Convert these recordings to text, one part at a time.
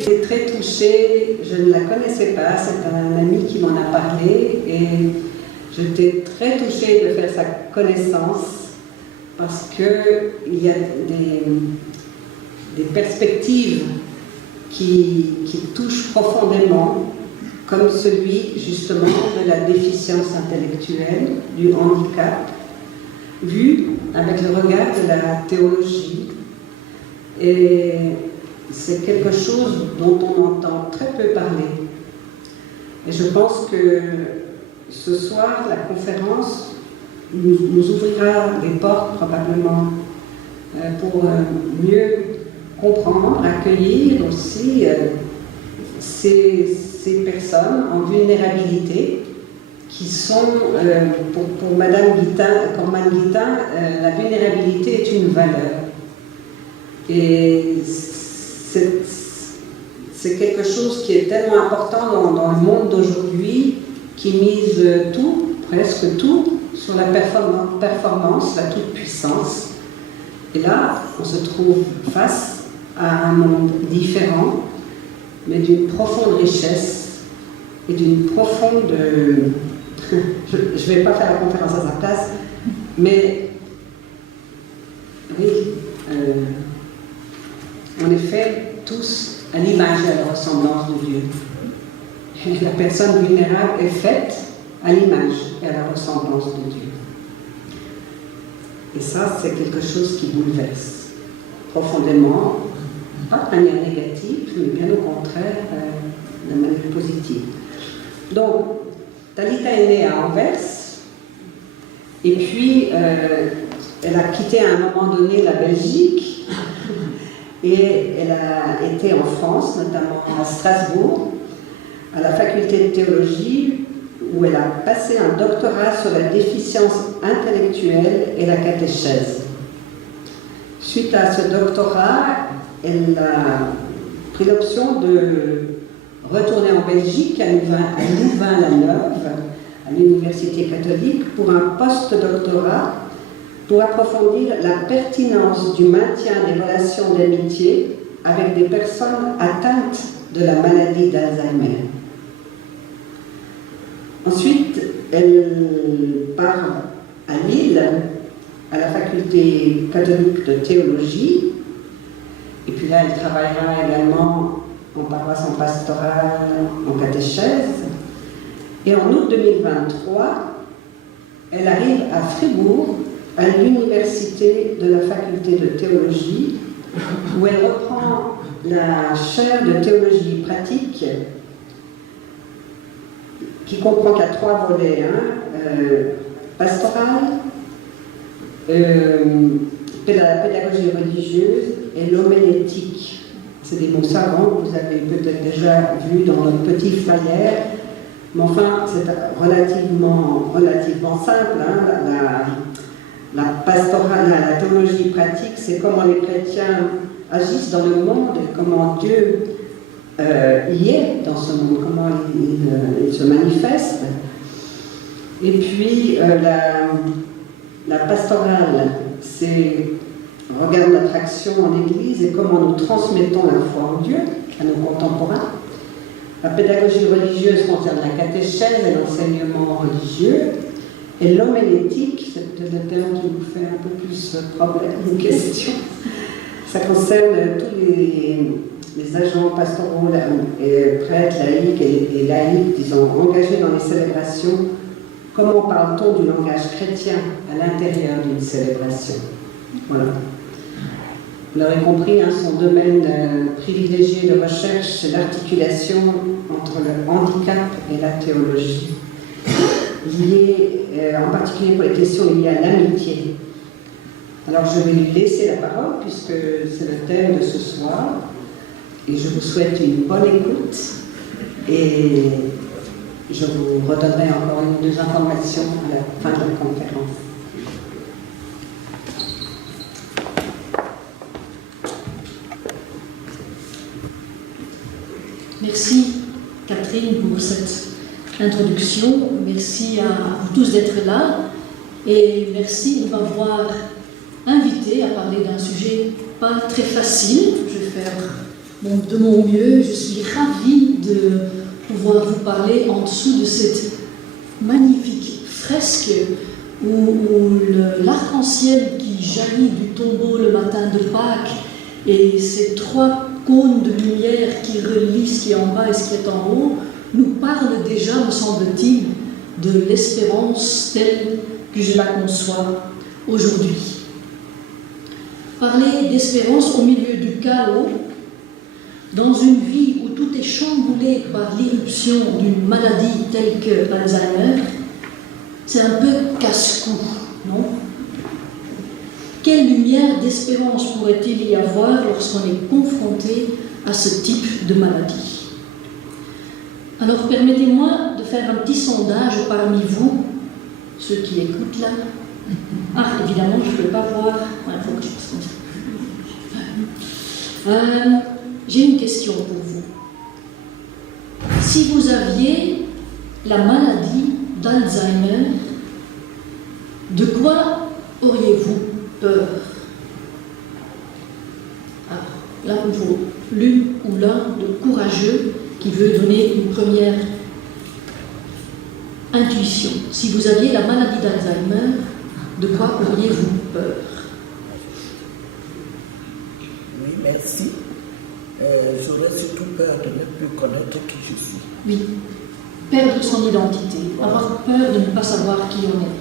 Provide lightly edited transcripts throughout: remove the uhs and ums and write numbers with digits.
J'étais très touchée, je ne la connaissais pas, c'est un ami qui m'en a parlé et j'étais très touchée de faire sa connaissance parce qu'il y a des perspectives qui touchent profondément, comme celui justement de la déficience intellectuelle, du handicap, vu avec le regard de la théologie. Et c'est quelque chose dont on entend très peu parler. Et je pense que ce soir, la conférence nous ouvrira les portes probablement pour mieux comprendre, accueillir aussi ces personnes en vulnérabilité qui sont, pour Madame Guittin, comme Madame Guittin, la vulnérabilité est une valeur. Et c'est quelque chose qui est tellement important dans le monde d'aujourd'hui, qui mise tout, presque tout, sur la performance, la toute-puissance. Et là, on se trouve face à un monde différent, mais d'une profonde richesse et d'une profonde... je ne vais pas faire la conférence à sa place, mais oui, en effet, tous à l'image et à la ressemblance de Dieu. Et la personne vulnérable est faite à l'image et à la ressemblance de Dieu. Et ça, c'est quelque chose qui bouleverse profondément, pas de manière négative, mais bien au contraire, de manière positive. Donc, Talita est née à Anvers, et puis elle a quitté à un moment donné la Belgique, et elle a été en France, notamment à Strasbourg, à la faculté de théologie, où elle a passé un doctorat sur la déficience intellectuelle et la catéchèse. Suite à ce doctorat, elle a pris l'option de retourner en Belgique, à Louvain-la-Neuve, à l'Université catholique, pour un post-doctorat pour approfondir la pertinence du maintien des relations d'amitié avec des personnes atteintes de la maladie d'Alzheimer. Ensuite, elle part à Lille, à la faculté catholique de théologie, et puis là, elle travaillera également en paroisse, en pastorale, en catéchèse. Et en août 2023, elle arrive à Fribourg, à l'université de la faculté de théologie, où elle reprend la chaire de théologie pratique, qui comprend qu'il y a 3 volets, pastorale, pédagogie religieuse et l'homélétique. C'est des mots savants que vous avez peut-être déjà vus dans notre petit flyer, mais enfin, c'est relativement simple. La pastorale, la théologie pratique, c'est comment les chrétiens agissent dans le monde et comment Dieu y est dans ce monde, comment il se manifeste. Et puis, la pastorale, c'est regarde notre action en Église et comment nous transmettons la foi en Dieu à nos contemporains. La pédagogie religieuse concerne la catéchèse et l'enseignement religieux. Et l'homélétique, c'est peut-être le terme qui nous fait un peu plus problème, une question. Ça concerne tous les agents pastoraux, prêtres, laïcs et laïcs, disons, engagés dans les célébrations. Comment parle-t-on du langage chrétien à l'intérieur d'une célébration? Voilà. Vous l'aurez compris, son domaine privilégié de recherche, c'est l'articulation entre le handicap et la théologie, liée en particulier pour les questions liées à l'amitié. Alors je vais lui laisser la parole puisque c'est le thème de ce soir et je vous souhaite une bonne écoute et je vous redonnerai encore 1 ou 2 informations à la fin de la conférence. Catherine pour cette introduction. Merci à vous tous d'être là et merci de m'avoir invité à parler d'un sujet pas très facile. Je vais faire de mon mieux. Je suis ravie de pouvoir vous parler en dessous de cette magnifique fresque où l'arc-en-ciel qui jaillit du tombeau le matin de Pâques et ces trois cônes de lumière qui relient ce qui est en bas et ce qui est en haut nous parlent déjà, me semble-t-il, de l'espérance telle que je la conçois aujourd'hui. Parler d'espérance au milieu du chaos, dans une vie où tout est chamboulé par l'irruption d'une maladie telle que Alzheimer, c'est un peu casse-cou, non? Quelle lumière d'espérance pourrait-il y avoir lorsqu'on est confronté à ce type de maladie? Alors permettez-moi de faire un petit sondage parmi vous, ceux qui écoutent là. Ah, évidemment, je ne peux pas voir. Il faut que je fasse comme ça. J'ai une question pour vous. Si vous aviez la maladie d'Alzheimer, de quoi auriez-vous peur? Alors, là, il faut l'une ou l'un de courageux qui veut donner une première intuition. Si vous aviez la maladie d'Alzheimer, de quoi auriez-vous peur? Oui, merci. J'aurais surtout peur de ne plus connaître qui je suis. Oui, perdre son identité, avoir peur de ne pas savoir qui on est.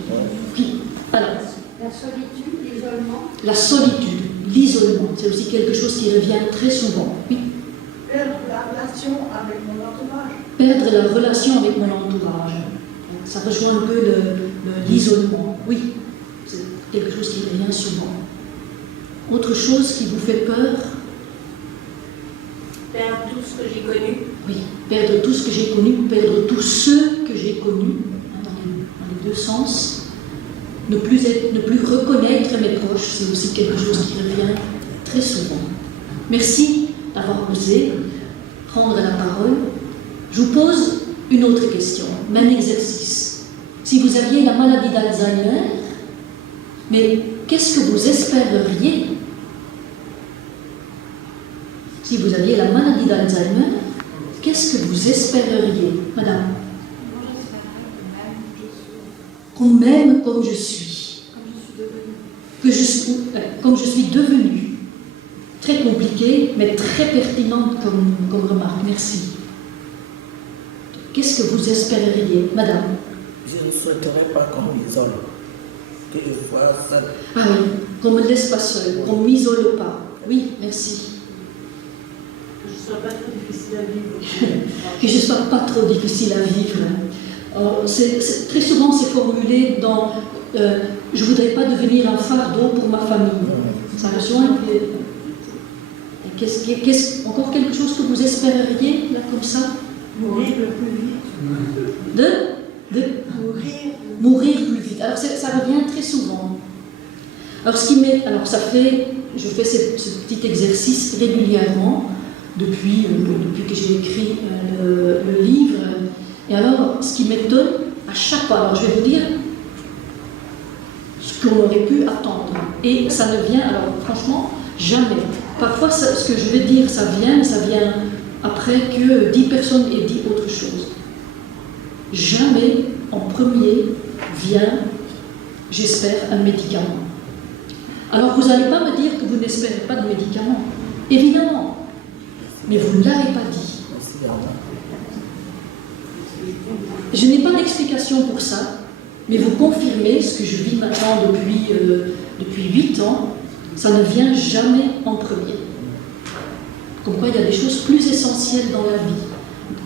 Oui, alors. La solitude, l'isolement. La solitude, l'isolement, c'est aussi quelque chose qui revient très souvent. Oui. Perdre la relation avec mon entourage. Perdre la relation avec mon entourage. Ça rejoint un peu l'isolement. Oui, c'est quelque chose qui revient souvent. Autre chose qui vous fait peur? Perdre tout ce que j'ai connu. Oui, perdre tout ce que j'ai connu, perdre tous ceux que j'ai connus, dans les deux sens. Ne plus reconnaître mes proches, c'est aussi quelque chose qui revient très souvent. Merci d'avoir osé prendre la parole. Je vous pose une autre question, même exercice. Si vous aviez la maladie d'Alzheimer, mais qu'est-ce que vous espéreriez? Si vous aviez la maladie d'Alzheimer, qu'est-ce que vous espéreriez, madame? Qu'on m'aime comme je suis. Comme je suis devenue. Très compliqué, mais très pertinente comme remarque. Merci. Qu'est-ce que vous espéreriez, madame? Je ne souhaiterais pas qu'on m'isole, que je sois seule. Ah oui, qu'on ne me laisse pas seule, qu'on ne m'isole pas. Oui, merci. Que je ne sois pas trop difficile à vivre. Que je ne sois pas trop difficile à vivre. Très souvent, c'est formulé dans je ne voudrais pas devenir un fardeau pour ma famille. Ça rejoint. Encore quelque chose que vous espéreriez, là, comme ça? Mourir le plus vite. Mourir plus vite. Alors, ça revient très souvent. Alors, je fais ce petit exercice régulièrement depuis que j'ai écrit le livre. Et alors, ce qui m'étonne, à chaque fois, alors je vais vous dire ce qu'on aurait pu attendre. Et ça ne vient, alors franchement, jamais. Parfois, ce que je vais dire, ça vient après que 10 personnes aient dit autre chose. Jamais, en premier, vient, j'espère, un médicament. Alors, vous n'allez pas me dire que vous n'espérez pas de médicament. Évidemment. Mais vous ne l'avez pas dit. Je n'ai pas d'explication pour ça, mais vous confirmez ce que je vis maintenant depuis 8 ans, ça ne vient jamais en premier. Comme quoi il y a des choses plus essentielles dans la vie,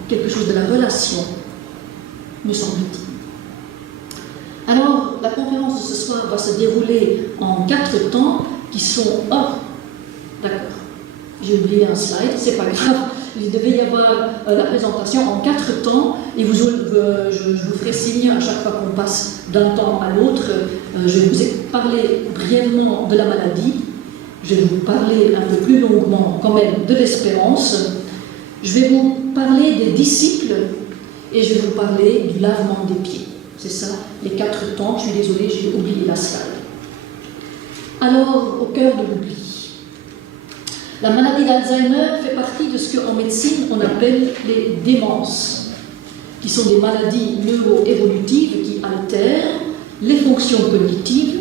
quelque chose de la relation, me semble-t-il. Alors, la conférence de ce soir va se dérouler en 4 temps qui sont... Oh, d'accord, j'ai oublié un slide, c'est pas grave. Il devait y avoir la présentation en 4 temps et je vous ferai signe à chaque fois qu'on passe d'un temps à l'autre. Je vous ai parlé brièvement de la maladie, je vais vous parler un peu plus longuement quand même de l'espérance. Je vais vous parler des disciples et je vais vous parler du lavement des pieds. C'est ça, les 4 temps. Je suis désolée, j'ai oublié la slide. Alors, au cœur de l'oubli. La maladie d'Alzheimer fait partie de ce qu'en médecine on appelle les démences, qui sont des maladies neuro-évolutives qui altèrent les fonctions cognitives,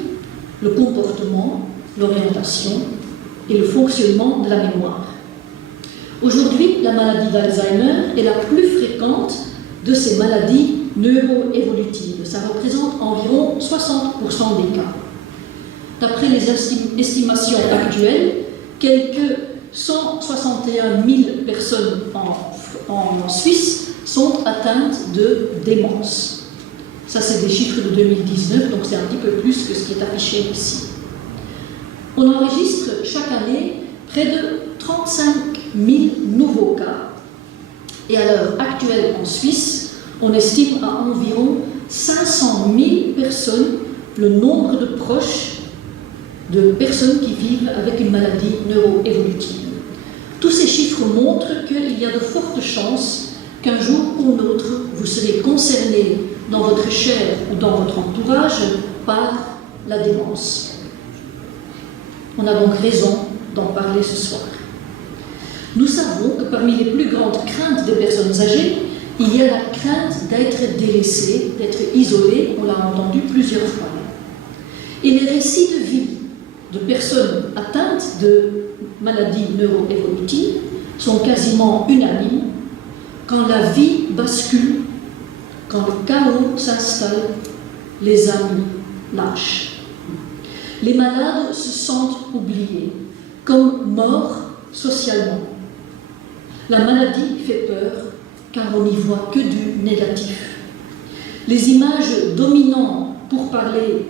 le comportement, l'orientation et le fonctionnement de la mémoire. Aujourd'hui, la maladie d'Alzheimer est la plus fréquente de ces maladies neuro-évolutives. Ça représente environ 60% des cas. D'après les estimations actuelles, quelques 161 000 personnes en Suisse sont atteintes de démence. Ça, c'est des chiffres de 2019, donc c'est un petit peu plus que ce qui est affiché ici. On enregistre chaque année près de 35 000 nouveaux cas. Et à l'heure actuelle en Suisse, on estime à environ 500 000 personnes le nombre de proches de personnes qui vivent avec une maladie neuro-évolutive. Tous ces chiffres montrent qu'il y a de fortes chances qu'un jour ou l'autre, vous serez concerné dans votre chair ou dans votre entourage par la démence. On a donc raison d'en parler ce soir. Nous savons que parmi les plus grandes craintes des personnes âgées, il y a la crainte d'être délaissé, d'être isolé, on l'a entendu plusieurs fois. Et les récits de vie de personnes atteintes de maladies neuro-évolutives sont quasiment unanimes. Quand la vie bascule, quand le chaos s'installe, les amis lâchent. Les malades se sentent oubliés, comme morts socialement. La maladie fait peur, car on n'y voit que du négatif. Les images dominantes pour parler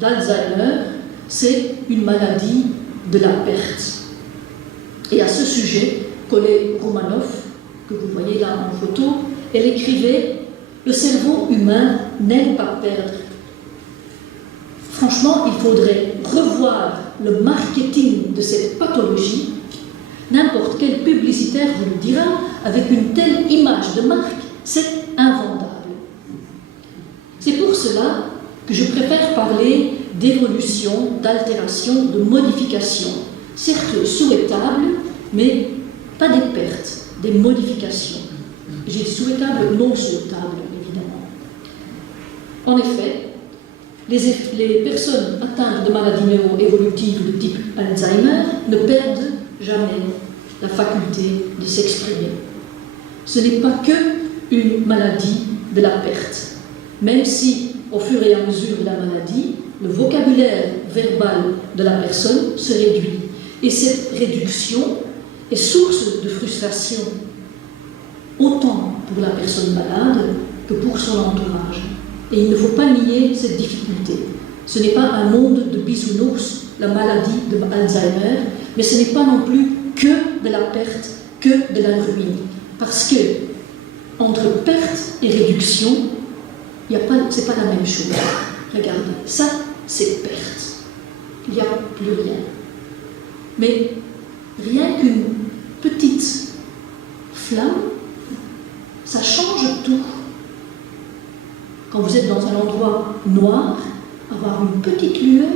d'Alzheimer, c'est une maladie de la perte. Et à ce sujet, Colette Roumanoff, que vous voyez là en photo, elle écrivait « Le cerveau humain n'aime pas perdre ». Franchement, il faudrait revoir le marketing de cette pathologie. N'importe quel publicitaire vous le dira, avec une telle image de marque, c'est invendable. C'est pour cela que je préfère parler d'évolution, d'altération, de modification, certes souhaitables, mais pas des pertes, des modifications. J'ai dit souhaitables, non souhaitables, évidemment. En effet, les personnes atteintes de maladies neuro-évolutives de type Alzheimer ne perdent jamais la faculté de s'exprimer. Ce n'est pas que une maladie de la perte, même si, au fur et à mesure de la maladie, le vocabulaire verbal de la personne se réduit. Et cette réduction est source de frustration, autant pour la personne malade que pour son entourage. Et il ne faut pas nier cette difficulté. Ce n'est pas un monde de bisounours, la maladie de Alzheimer, mais ce n'est pas non plus que de la perte, que de la ruine. Parce que, entre perte et réduction, ce n'est pas la même chose. Regardez, ça, c'est perte. Il n'y a plus rien. Mais rien qu'une petite flamme, ça change tout. Quand vous êtes dans un endroit noir, avoir une petite lueur,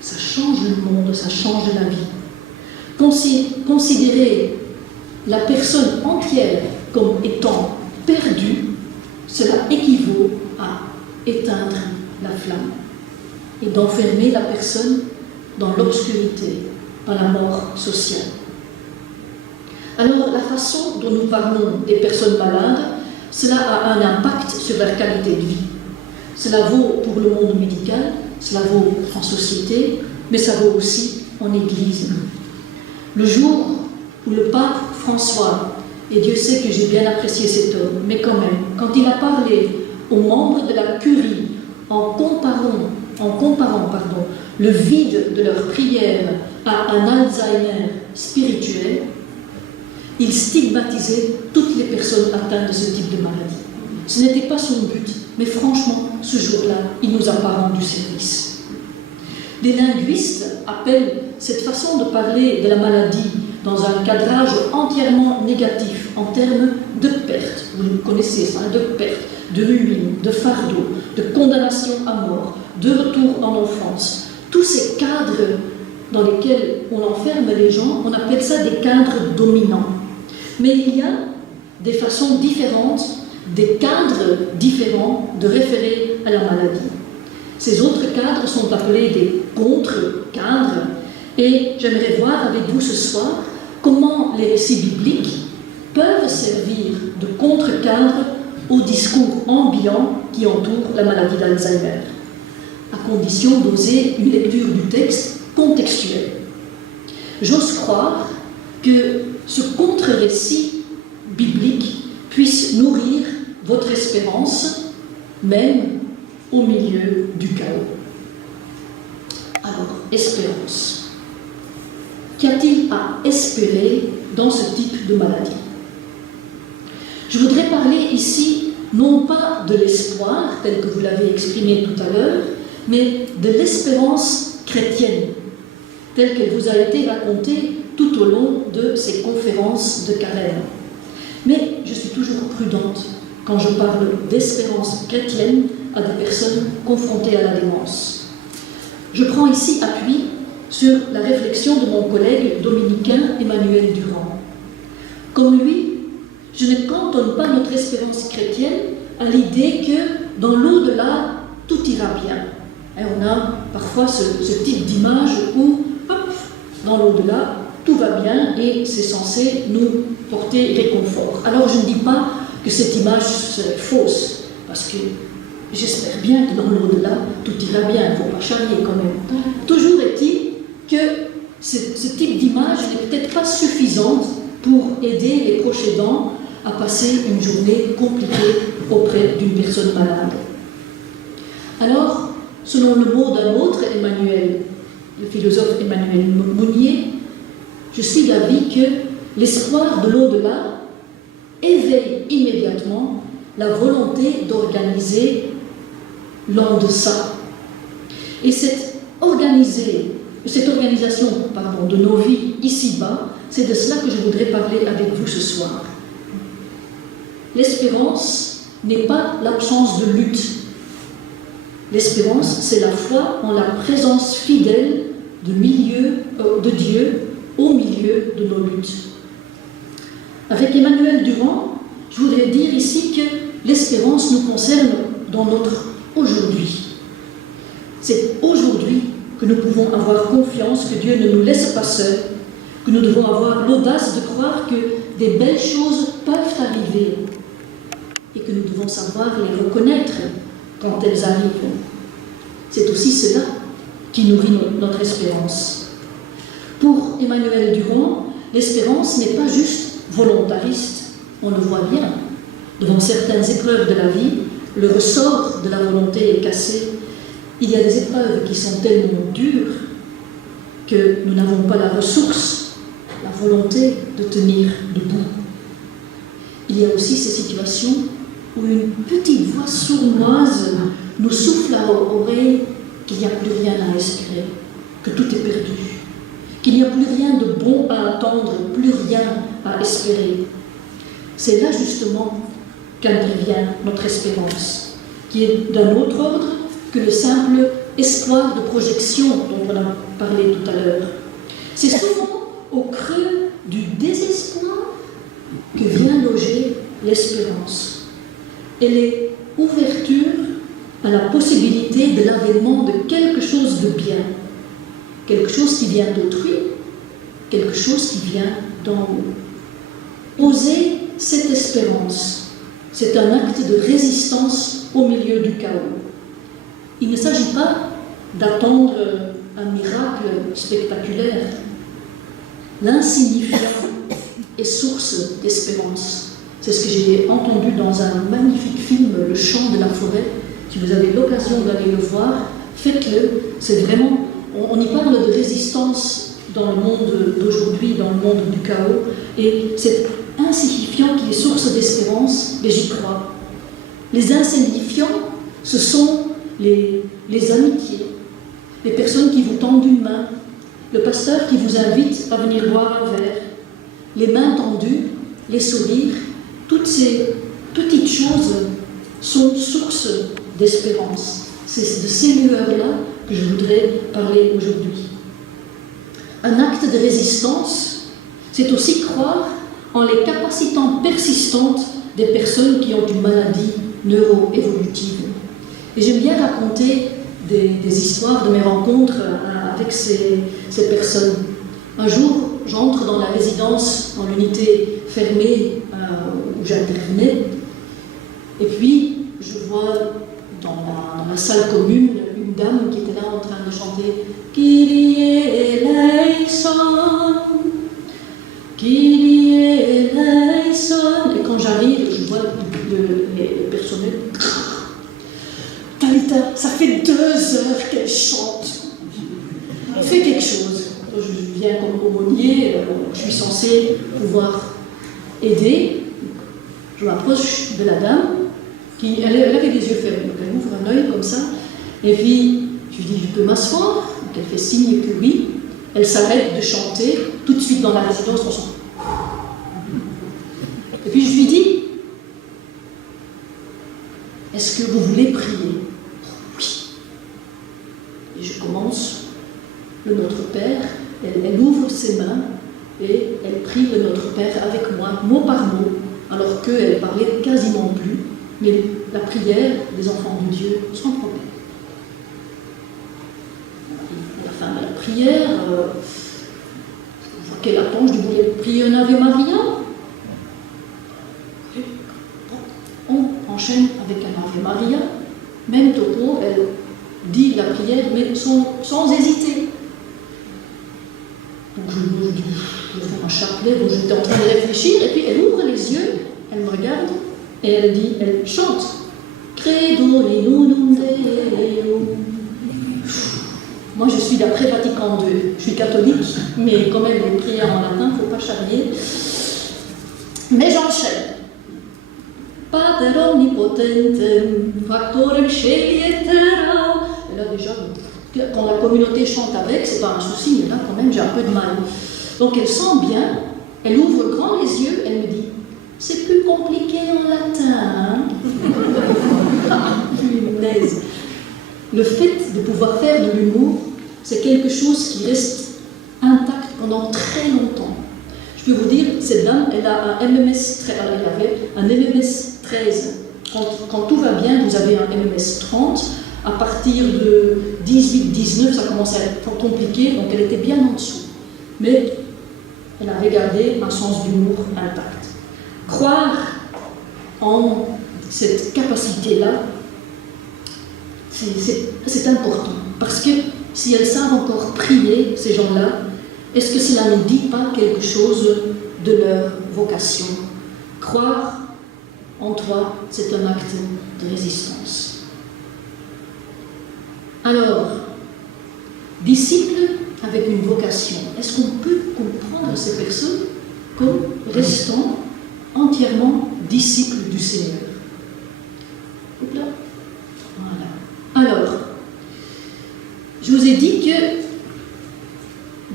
ça change le monde, ça change la vie. Considérer la personne entière comme étant perdue, cela équivaut à éteindre la flamme et d'enfermer la personne dans l'obscurité, dans la mort sociale. Alors, la façon dont nous parlons des personnes malades, cela a un impact sur leur qualité de vie. Cela vaut pour le monde médical, cela vaut en société, mais ça vaut aussi en Église. Le jour où le pape François, et Dieu sait que j'ai bien apprécié cet homme, mais quand même, quand il a parlé aux membres de la curie en comparant le vide de leur prière à un Alzheimer spirituel, il stigmatisait toutes les personnes atteintes de ce type de maladie. Ce n'était pas son but, mais franchement, ce jour-là, il nous a pas rendu service. Les linguistes appellent cette façon de parler de la maladie dans un cadrage entièrement négatif en termes de perte. Vous connaissez ça, de perte, de ruine, de fardeau, de condamnation à mort, de retour en enfance. Tous ces cadres dans lesquels on enferme les gens, on appelle ça des cadres dominants. Mais il y a des façons différentes, des cadres différents de référer à la maladie. Ces autres cadres sont appelés des contre-cadres, et j'aimerais voir avec vous ce soir comment les récits bibliques peuvent servir de contre-cadre au discours ambiant qui entoure la maladie d'Alzheimer, à condition d'oser une lecture du texte contextuelle. J'ose croire que ce contre-récit biblique puisse nourrir votre espérance, même au milieu du chaos. Alors, espérance. Qu'y a-t-il à espérer dans ce type de maladie? Je voudrais parler ici, non pas de l'espoir, tel que vous l'avez exprimé tout à l'heure, mais de l'espérance chrétienne, telle qu'elle vous a été racontée tout au long de ces conférences de carême. Mais je suis toujours prudente quand je parle d'espérance chrétienne à des personnes confrontées à la démence. Je prends ici appui sur la réflexion de mon collègue dominicain Emmanuel Durand. Comme lui, je ne cantonne pas notre espérance chrétienne à l'idée que dans l'au-delà, tout ira bien. Et on a parfois ce type d'image où, hop, dans l'au-delà, tout va bien et c'est censé nous porter réconfort. Alors je ne dis pas que cette image serait fausse, parce que j'espère bien que dans l'au-delà, tout ira bien, il ne faut pas charrier quand même. Toujours est-il que ce type d'image n'est peut-être pas suffisante pour aider les proches aidants à passer une journée compliquée auprès d'une personne malade. Alors, selon le mot d'un autre Emmanuel, le philosophe Emmanuel Mounier, je suis d'avis que l'espoir de l'au-delà éveille immédiatement la volonté d'organiser l'en-deçà. Et cette organisation de nos vies ici-bas, c'est de cela que je voudrais parler avec vous ce soir. L'espérance n'est pas l'absence de lutte. L'espérance, c'est la foi en la présence fidèle de Dieu au milieu de nos luttes. Avec Emmanuel Durand, je voudrais dire ici que l'espérance nous concerne dans notre aujourd'hui. C'est aujourd'hui que nous pouvons avoir confiance que Dieu ne nous laisse pas seuls, que nous devons avoir l'audace de croire que des belles choses peuvent arriver et que nous devons savoir les reconnaître quand elles arrivent. C'est aussi cela qui nourrit notre espérance. Pour Emmanuel Durand, l'espérance n'est pas juste volontariste, on le voit bien. Devant certaines épreuves de la vie, le ressort de la volonté est cassé. Il y a des épreuves qui sont tellement dures que nous n'avons pas la ressource, la volonté de tenir debout. Il y a aussi ces situations où une petite voix sournoise nous souffle à l'oreille qu'il n'y a plus rien à espérer, que tout est perdu, qu'il n'y a plus rien de bon à attendre, plus rien à espérer. C'est là justement qu'intervient notre espérance, qui est d'un autre ordre que le simple espoir de projection dont on a parlé tout à l'heure. C'est souvent au creux du désespoir que vient loger l'espérance. Elle est ouverture à la possibilité de l'avènement de quelque chose de bien, quelque chose qui vient d'autrui, quelque chose qui vient d'en haut. Oser cette espérance, c'est un acte de résistance au milieu du chaos. Il ne s'agit pas d'attendre un miracle spectaculaire. L'insignifiant est source d'espérance. C'est ce que j'ai entendu dans un magnifique film, Le Chant de la forêt. Si vous avez l'occasion d'aller le voir, faites-le. C'est vraiment, on y parle de résistance dans le monde d'aujourd'hui, dans le monde du chaos, et c'est insignifiant qui est source d'espérance, et j'y crois. Les insignifiants, ce sont les amitiés, les personnes qui vous tendent une main, le pasteur qui vous invite à venir boire un verre, les mains tendues, les sourires, toutes ces petites choses sont source d'espérance. C'est de ces lueurs-là que je voudrais parler aujourd'hui. Un acte de résistance, c'est aussi croire en les capacités persistantes des personnes qui ont une maladie neuro-évolutive. Et j'aime bien raconter des histoires de mes rencontres avec ces personnes. Un jour, j'entre dans la résidence, dans l'unité fermée où j'intervenais, et puis je vois dans la salle commune une dame qui était là en train de chanter « Kyrie eleison, Kyrie eleison » et quand j'arrive, je vois les personnels. Talita, ça fait 2 heures qu'elle chante. Fais quelque chose. Je viens comme aumônier, je suis censée pouvoir aider. Je m'approche de la dame, elle avait les yeux fermés, donc elle ouvre un œil comme ça, et puis je lui dis, je peux m'asseoir? Donc elle fait signe que oui. Elle s'arrête de chanter, tout de suite dans la résidence, on chante. Et puis je lui dis, est-ce que vous voulez prier? Oui. Et je commence le Notre Père, elle ouvre ses mains et elle prie le Notre Père avec moi, mot par mot, alors qu'elle parlait quasiment plus, mais la prière des enfants de Dieu sans problème. À la fin de la prière, je vois qu'elle attend, je dis, vous voulez prier un Ave Maria? On enchaîne avec un Ave Maria, même topo, elle dit la prière, mais sans hésiter. Donc je vais faire un chapelet, donc j'étais en train de réfléchir, et puis elle ouvre les yeux, elle me regarde, et elle dit, elle chante Credo in unum Deum. Moi je suis d'après Vatican II, je suis catholique, mais quand même les prières en latin, il ne faut pas charrier. Mais j'enchaîne. Pater omnipotentem, factorem celi et terra. Et là déjà, quand la communauté chante avec, c'est pas un souci, mais là quand même j'ai un peu de mal. Donc elle sent bien, elle ouvre grand les yeux, elle me dit, c'est plus compliqué en latin. Punaise. Le fait de pouvoir faire de l'humour, c'est quelque chose qui reste intact pendant très longtemps. Je peux vous dire, cette dame, elle a un MMS 13, elle avait un MMS 13. Quand tout va bien, vous avez un MMS 30. À partir de 18-19, ça commence à être compliqué, donc elle était bien en dessous. Mais elle avait gardé un sens d'humour intact. Croire en cette capacité-là, c'est important. Parce que si elles savent encore prier, ces gens-là, est-ce que cela ne dit pas quelque chose de leur vocation? Croire en toi, c'est un acte de résistance. Alors, disciple avec une vocation, est-ce qu'on peut comprendre ces personnes comme restant entièrement disciples du Seigneur? Voilà. Alors, je vous ai dit que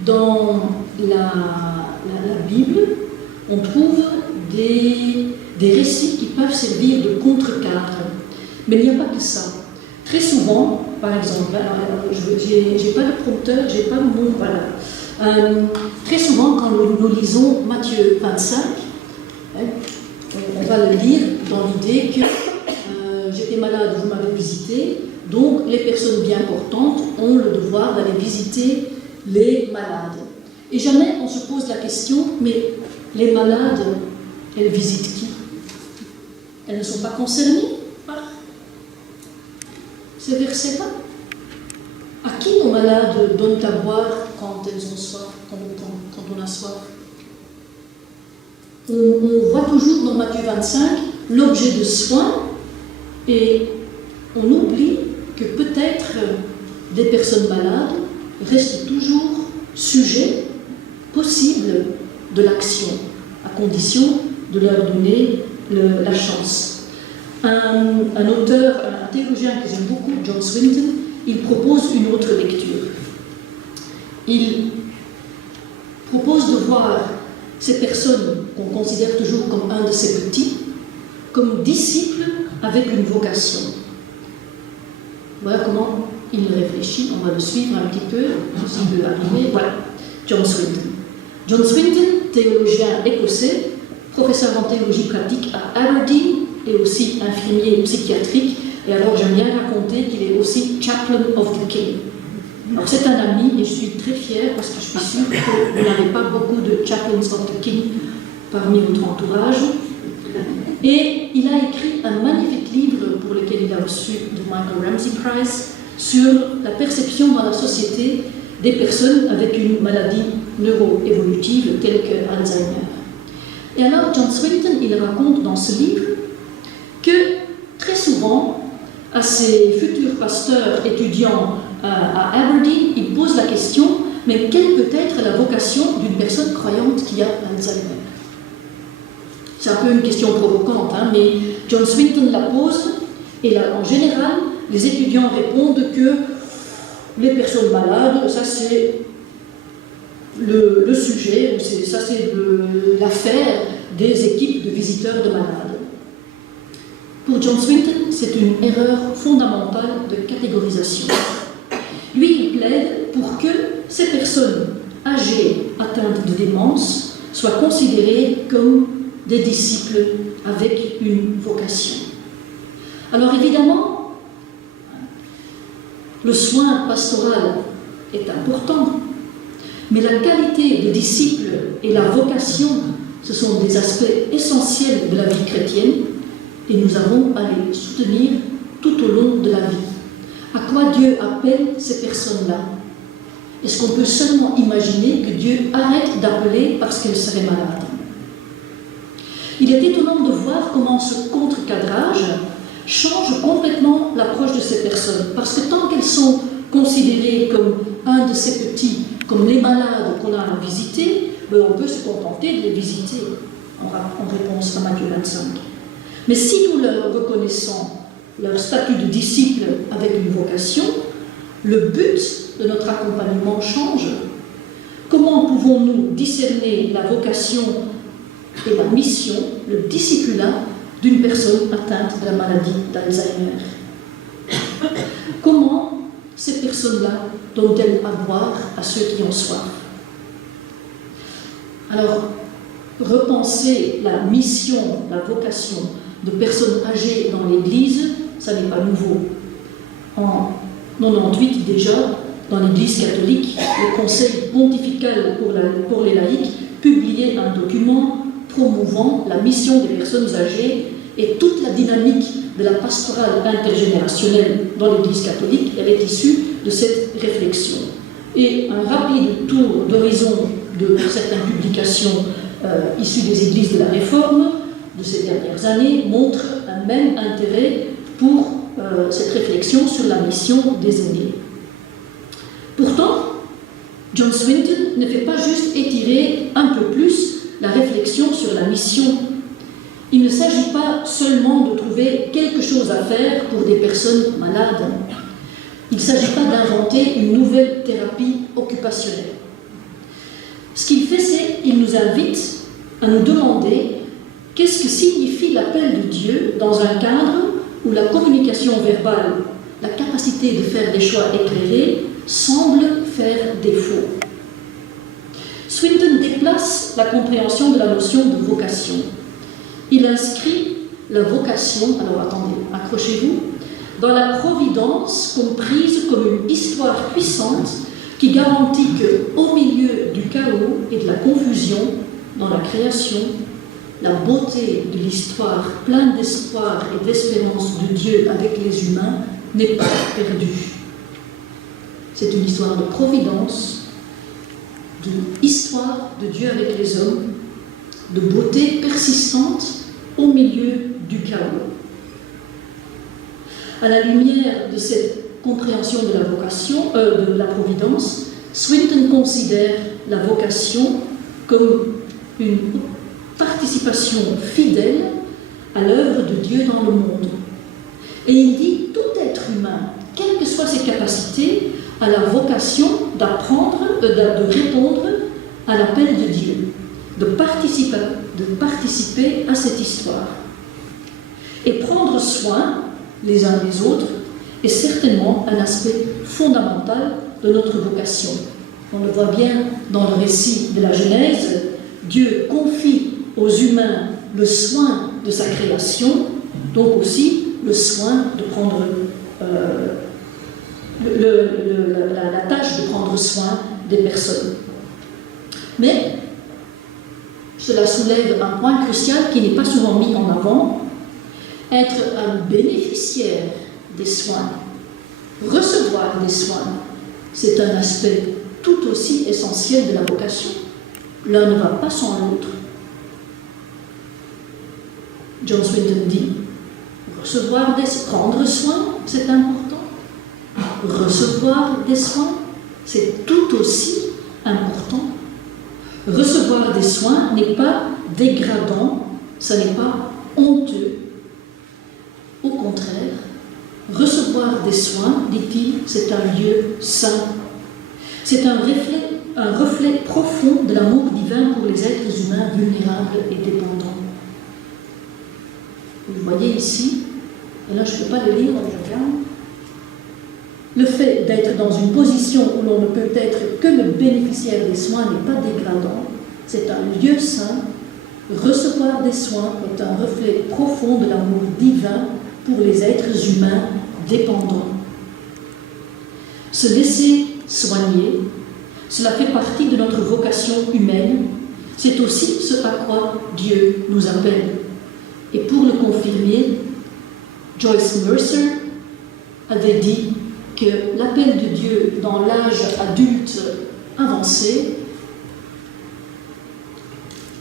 dans la Bible, on trouve des récits qui peuvent servir de contre-cadre. Mais il n'y a pas que ça. Très souvent, par exemple, j'ai pas de prompteur, j'ai pas de mot, voilà. Très souvent, quand nous lisons Matthieu 25, on va le lire dans l'idée que j'étais malade, vous m'avez visité, donc les personnes bien portantes ont le devoir d'aller visiter les malades. Et jamais on se pose la question, mais les malades, elles visitent qui? Elles ne sont pas concernées par ces versets-là. À qui nos malades donnent à boire quand elles ont soif, quand on a soif? On voit toujours dans Matthieu 25 l'objet de soin et on oublie que peut-être des personnes malades restent toujours sujets possibles de l'action, à condition de leur donner la chance. Un auteur, un théologien que j'aime beaucoup, John Swinton, il propose une autre lecture. Il propose de voir ces personnes qu'on considère toujours comme un de ses petits, comme disciples avec une vocation. Voilà comment il réfléchit, on va le suivre un petit peu, ceci peut arriver. Voilà, John Swinton. John Swinton, théologien écossais, professeur en théologie pratique à Aberdeen et aussi infirmier psychiatrique. Et alors j'aime bien raconter qu'il est aussi chaplain of the King. Alors c'est un ami et je suis très fière parce que je suis sûre que vous n'avez pas beaucoup de chaplains of the King parmi votre entourage. Et il a écrit un magnifique livre pour lequel il a reçu le Michael Ramsey Prize sur la perception dans la société des personnes avec une maladie neuroévolutive telle que Alzheimer. Et alors John Swinton, il raconte dans ce livre que très souvent, à ses futurs pasteurs étudiants à Aberdeen, il pose la question, mais quelle peut être la vocation d'une personne croyante qui a Alzheimer? C'est un peu une question provocante, hein, mais John Swinton la pose, et là, en général, les étudiants répondent que les personnes malades, ça c'est le sujet, ça c'est l'affaire des équipes de visiteurs de malades. Pour John Swinton, c'est une erreur fondamentale de catégorisation. Lui, il plaide pour que ces personnes âgées atteintes de démence soient considérées comme des disciples avec une vocation. Alors évidemment, le soin pastoral est important, mais la qualité de disciple et la vocation, ce sont des aspects essentiels de la vie chrétienne et nous avons à les soutenir tout au long de la vie. À quoi Dieu appelle ces personnes-là? Est-ce qu'on peut seulement imaginer que Dieu arrête d'appeler parce qu'elles seraient malades? Il est étonnant de voir comment ce contre-cadrage change complètement l'approche de ces personnes. Parce que tant qu'elles sont considérées comme un de ces petits, comme les malades qu'on a à visiter, on peut se contenter de les visiter en réponse à Matthieu 25. Mais si nous leur reconnaissons leur statut de disciple avec une vocation, le but de notre accompagnement change. Comment pouvons-nous discerner la vocation et la mission, le discipulat d'une personne atteinte de la maladie d'Alzheimer? Comment ces personnes-là donnent-elles à boire à ceux qui ont soif? Alors, repenser la mission, la vocation de personnes âgées dans l'Église, ça n'est pas nouveau. En 98 déjà, dans l'Église catholique, le Conseil pontifical pour les laïcs publiait un document promouvant la mission des personnes âgées et toute la dynamique de la pastorale intergénérationnelle dans l'Église catholique, elle est issue de cette réflexion. Et un rapide tour d'horizon de certaines publications issues des églises de la Réforme de ces dernières années montre un même intérêt pour cette réflexion sur la mission des aînés. Pourtant, John Swinton ne fait pas juste étirer un peu plus la réflexion sur la mission. Il ne s'agit pas seulement de trouver quelque chose à faire pour des personnes malades. Il ne s'agit pas d'inventer une nouvelle thérapie occupationnelle. Ce qu'il fait, c'est qu'il nous invite à nous demander qu'est-ce que signifie l'appel de Dieu dans un cadre où la communication verbale, la capacité de faire des choix éclairés, semble faire défaut. Swinton déplace la compréhension de la notion de vocation. Il inscrit la vocation, alors attendez, accrochez-vous, dans la providence comprise comme une histoire puissante qui garantit qu'au milieu du chaos et de la confusion dans la création, la beauté de l'histoire pleine d'espoir et d'espérance de Dieu avec les humains n'est pas perdue. C'est une histoire de providence, de histoire de Dieu avec les hommes, de beauté persistante au milieu du chaos. À la lumière de cette compréhension de la vocation, de la providence, Swinton considère la vocation comme une participation fidèle à l'œuvre de Dieu dans le monde. Et il dit tout être humain, quelles que soient ses capacités, a la vocation d'apprendre, de répondre à l'appel de Dieu, de participer à cette histoire. Et prendre soin les uns des autres est certainement un aspect fondamental de notre vocation. On le voit bien dans le récit de la Genèse, Dieu confie aux humains le soin de sa création, donc aussi le soin de prendre la tâche de prendre soin des personnes. Mais cela soulève un point crucial qui n'est pas souvent mis en avant. Être un bénéficiaire des soins, recevoir des soins, c'est un aspect tout aussi essentiel de la vocation. L'un ne va pas sans l'autre. John Swinton dit, prendre soin, c'est important. Recevoir des soins, c'est tout aussi important. Recevoir des soins n'est pas dégradant, ça n'est pas honteux. Au contraire, recevoir des soins, dit-il, c'est un lieu saint. C'est un reflet profond de l'amour divin pour les êtres humains vulnérables et dépendants. Vous voyez ici, et là je ne peux pas le lire, donc je regarde. Le fait d'être dans une position où l'on ne peut être que le bénéficiaire des soins n'est pas dégradant. C'est un lieu saint. Recevoir des soins est un reflet profond de l'amour divin pour les êtres humains dépendants. Se laisser soigner, cela fait partie de notre vocation humaine. C'est aussi ce à quoi Dieu nous appelle. Et pour le confirmer, Joyce Mercer avait dit que l'appel de Dieu dans l'âge adulte avancé,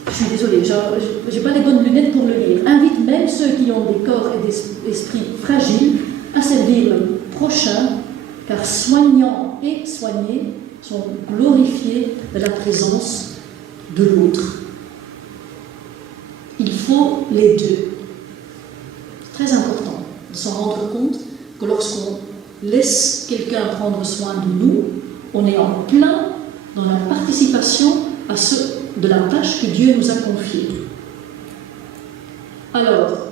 je suis désolée, je n'ai pas les bonnes lunettes pour le lire, invite même ceux qui ont des corps et des esprits fragiles à servir le prochain, car soignants et soignés sont glorifiés de la présence de l'autre. Il faut les deux. C'est très important de s'en rendre compte que lorsqu'on laisse quelqu'un prendre soin de nous, on est en plein dans la participation de la tâche que Dieu nous a confiée. Alors,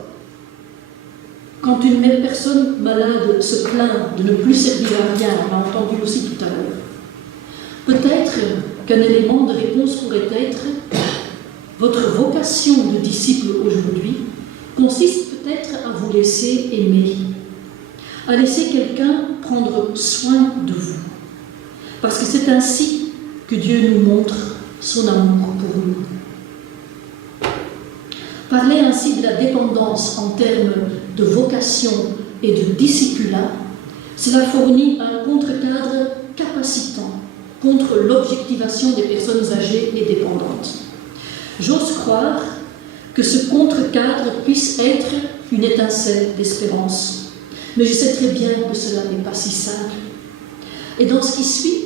quand une même personne malade se plaint de ne plus servir à rien, on l'a entendu aussi tout à l'heure, peut-être qu'un élément de réponse pourrait être votre vocation de disciple aujourd'hui consiste peut-être à vous laisser aimer, à laisser quelqu'un prendre soin de vous. Parce que c'est ainsi que Dieu nous montre son amour pour nous. Parler ainsi de la dépendance en termes de vocation et de discipulat, cela fournit un contre-cadre capacitant contre l'objectivation des personnes âgées et dépendantes. J'ose croire que ce contre-cadre puisse être une étincelle d'espérance. Mais je sais très bien que cela n'est pas si simple. Et dans ce qui suit,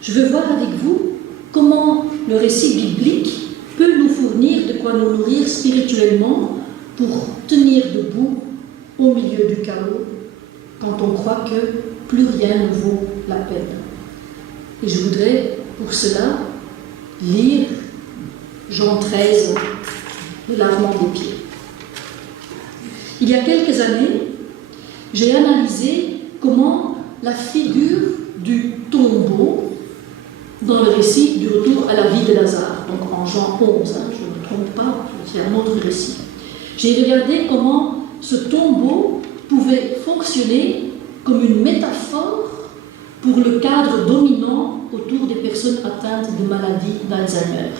je veux voir avec vous comment le récit biblique peut nous fournir de quoi nous nourrir spirituellement pour tenir debout au milieu du chaos, quand on croit que plus rien ne vaut la peine. Et je voudrais, pour cela, lire Jean 13, le lavement des pieds. Il y a quelques années, j'ai analysé comment la figure du tombeau dans le récit du retour à la vie de Lazare, donc en Jean 11, je ne me trompe pas, c'est un autre récit. J'ai regardé comment ce tombeau pouvait fonctionner comme une métaphore pour le cadre dominant autour des personnes atteintes de maladie d'Alzheimer.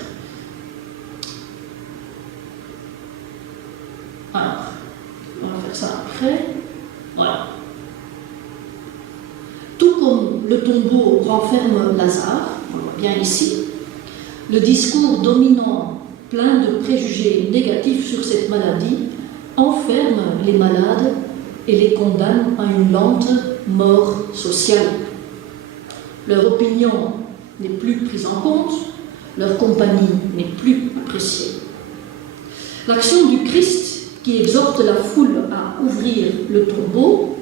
Alors, on va faire ça après. Voilà. Tout comme le tombeau renferme Lazare, on le voit bien ici, le discours dominant, plein de préjugés négatifs sur cette maladie, enferme les malades et les condamne à une lente mort sociale. Leur opinion n'est plus prise en compte, leur compagnie n'est plus appréciée. L'action du Christ, qui exhorte la foule à ouvrir le tombeau,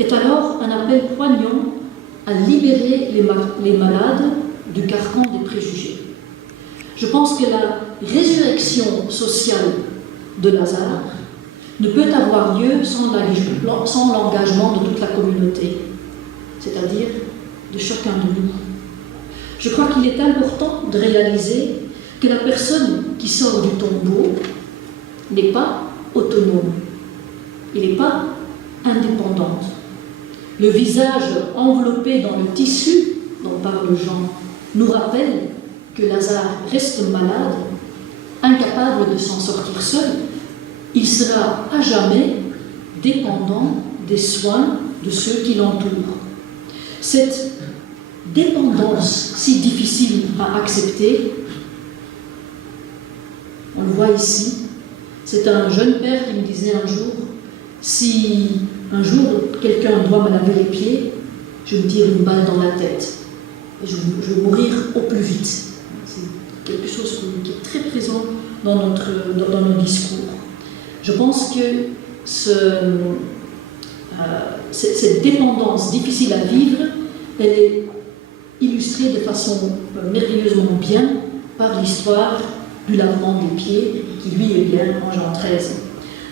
est alors un appel poignant à libérer les malades du carcan des préjugés. Je pense que la résurrection sociale de Lazare ne peut avoir lieu sans l'engagement de toute la communauté, c'est-à-dire de chacun de nous. Je crois qu'il est important de réaliser que la personne qui sort du tombeau n'est pas autonome, elle n'est pas indépendante. Le visage enveloppé dans le tissu dont parle Jean nous rappelle que Lazare reste malade, incapable de s'en sortir seul. Il sera à jamais dépendant des soins de ceux qui l'entourent. Cette dépendance si difficile à accepter, on le voit ici, c'est un jeune père qui me disait un jour, si un jour quelqu'un doit me laver les pieds, je me tire une balle dans la tête et je veux mourir au plus vite. C'est quelque chose qui est très présent dans nos discours. Je pense que cette dépendance difficile à vivre, elle est illustrée de façon merveilleusement bien par l'histoire du lavement des pieds, qui lui est bien en Jean 13.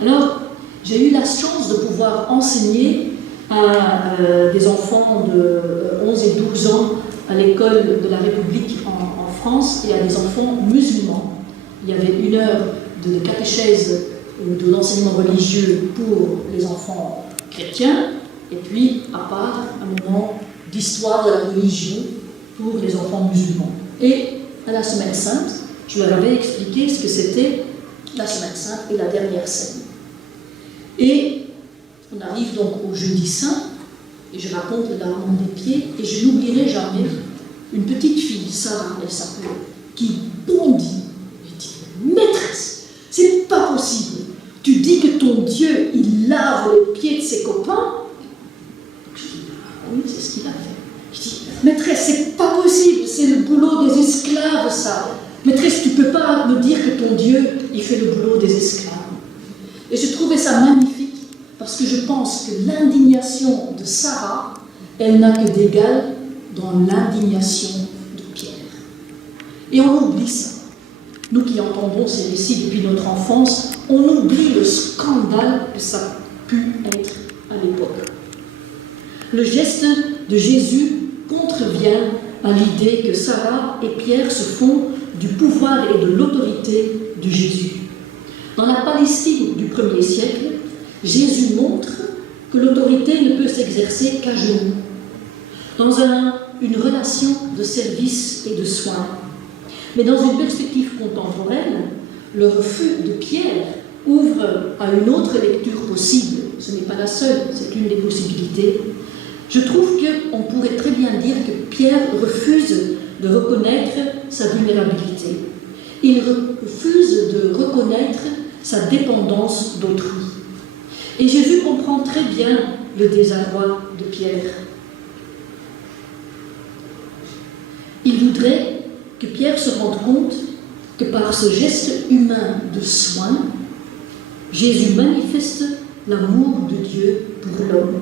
Alors, j'ai eu la chance de pouvoir enseigner à des enfants de 11 et 12 ans à l'école de la République en France et à des enfants musulmans. Il y avait 1 heure de catéchèse ou d'enseignement religieux pour les enfants chrétiens, et puis, à part, un moment d'histoire de la religion pour les enfants musulmans. Et à la Semaine Sainte, je leur avais expliqué ce que c'était la Semaine Sainte et la dernière scène. Et on arrive donc au Jeudi Saint, et je raconte le lavement des pieds, et je n'oublierai jamais une petite fille, Sarah, elle s'appelait, qui bondit. Je dis, maîtresse, c'est pas possible. Tu dis que ton Dieu, il lave les pieds de ses copains. Je dis, oui, c'est ce qu'il a fait. Je dis, maîtresse, c'est pas possible, c'est le boulot des esclaves, ça. Maîtresse, tu peux pas me dire que ton Dieu, il fait le boulot des esclaves. Et je trouvais ça magnifique, parce que je pense que l'indignation de Sarah, elle n'a que d'égal dans l'indignation de Pierre. Et on oublie ça. Nous qui entendons ces récits depuis notre enfance, on oublie le scandale que ça a pu être à l'époque. Le geste de Jésus contrevient à l'idée que Sarah et Pierre se font du pouvoir et de l'autorité de Jésus. Dans la Palestine du 1er siècle, Jésus montre que l'autorité ne peut s'exercer qu'à genoux, dans une relation de service et de soins. Mais dans une perspective contemporaine, le refus de Pierre ouvre à une autre lecture possible. Ce n'est pas la seule, c'est une des possibilités. Je trouve qu'on pourrait très bien dire que Pierre refuse de reconnaître sa vulnérabilité. Il refuse de reconnaître sa dépendance d'autrui. Et Jésus comprend très bien le désarroi de Pierre. Il voudrait que Pierre se rende compte que par ce geste humain de soin, Jésus manifeste l'amour de Dieu pour l'homme.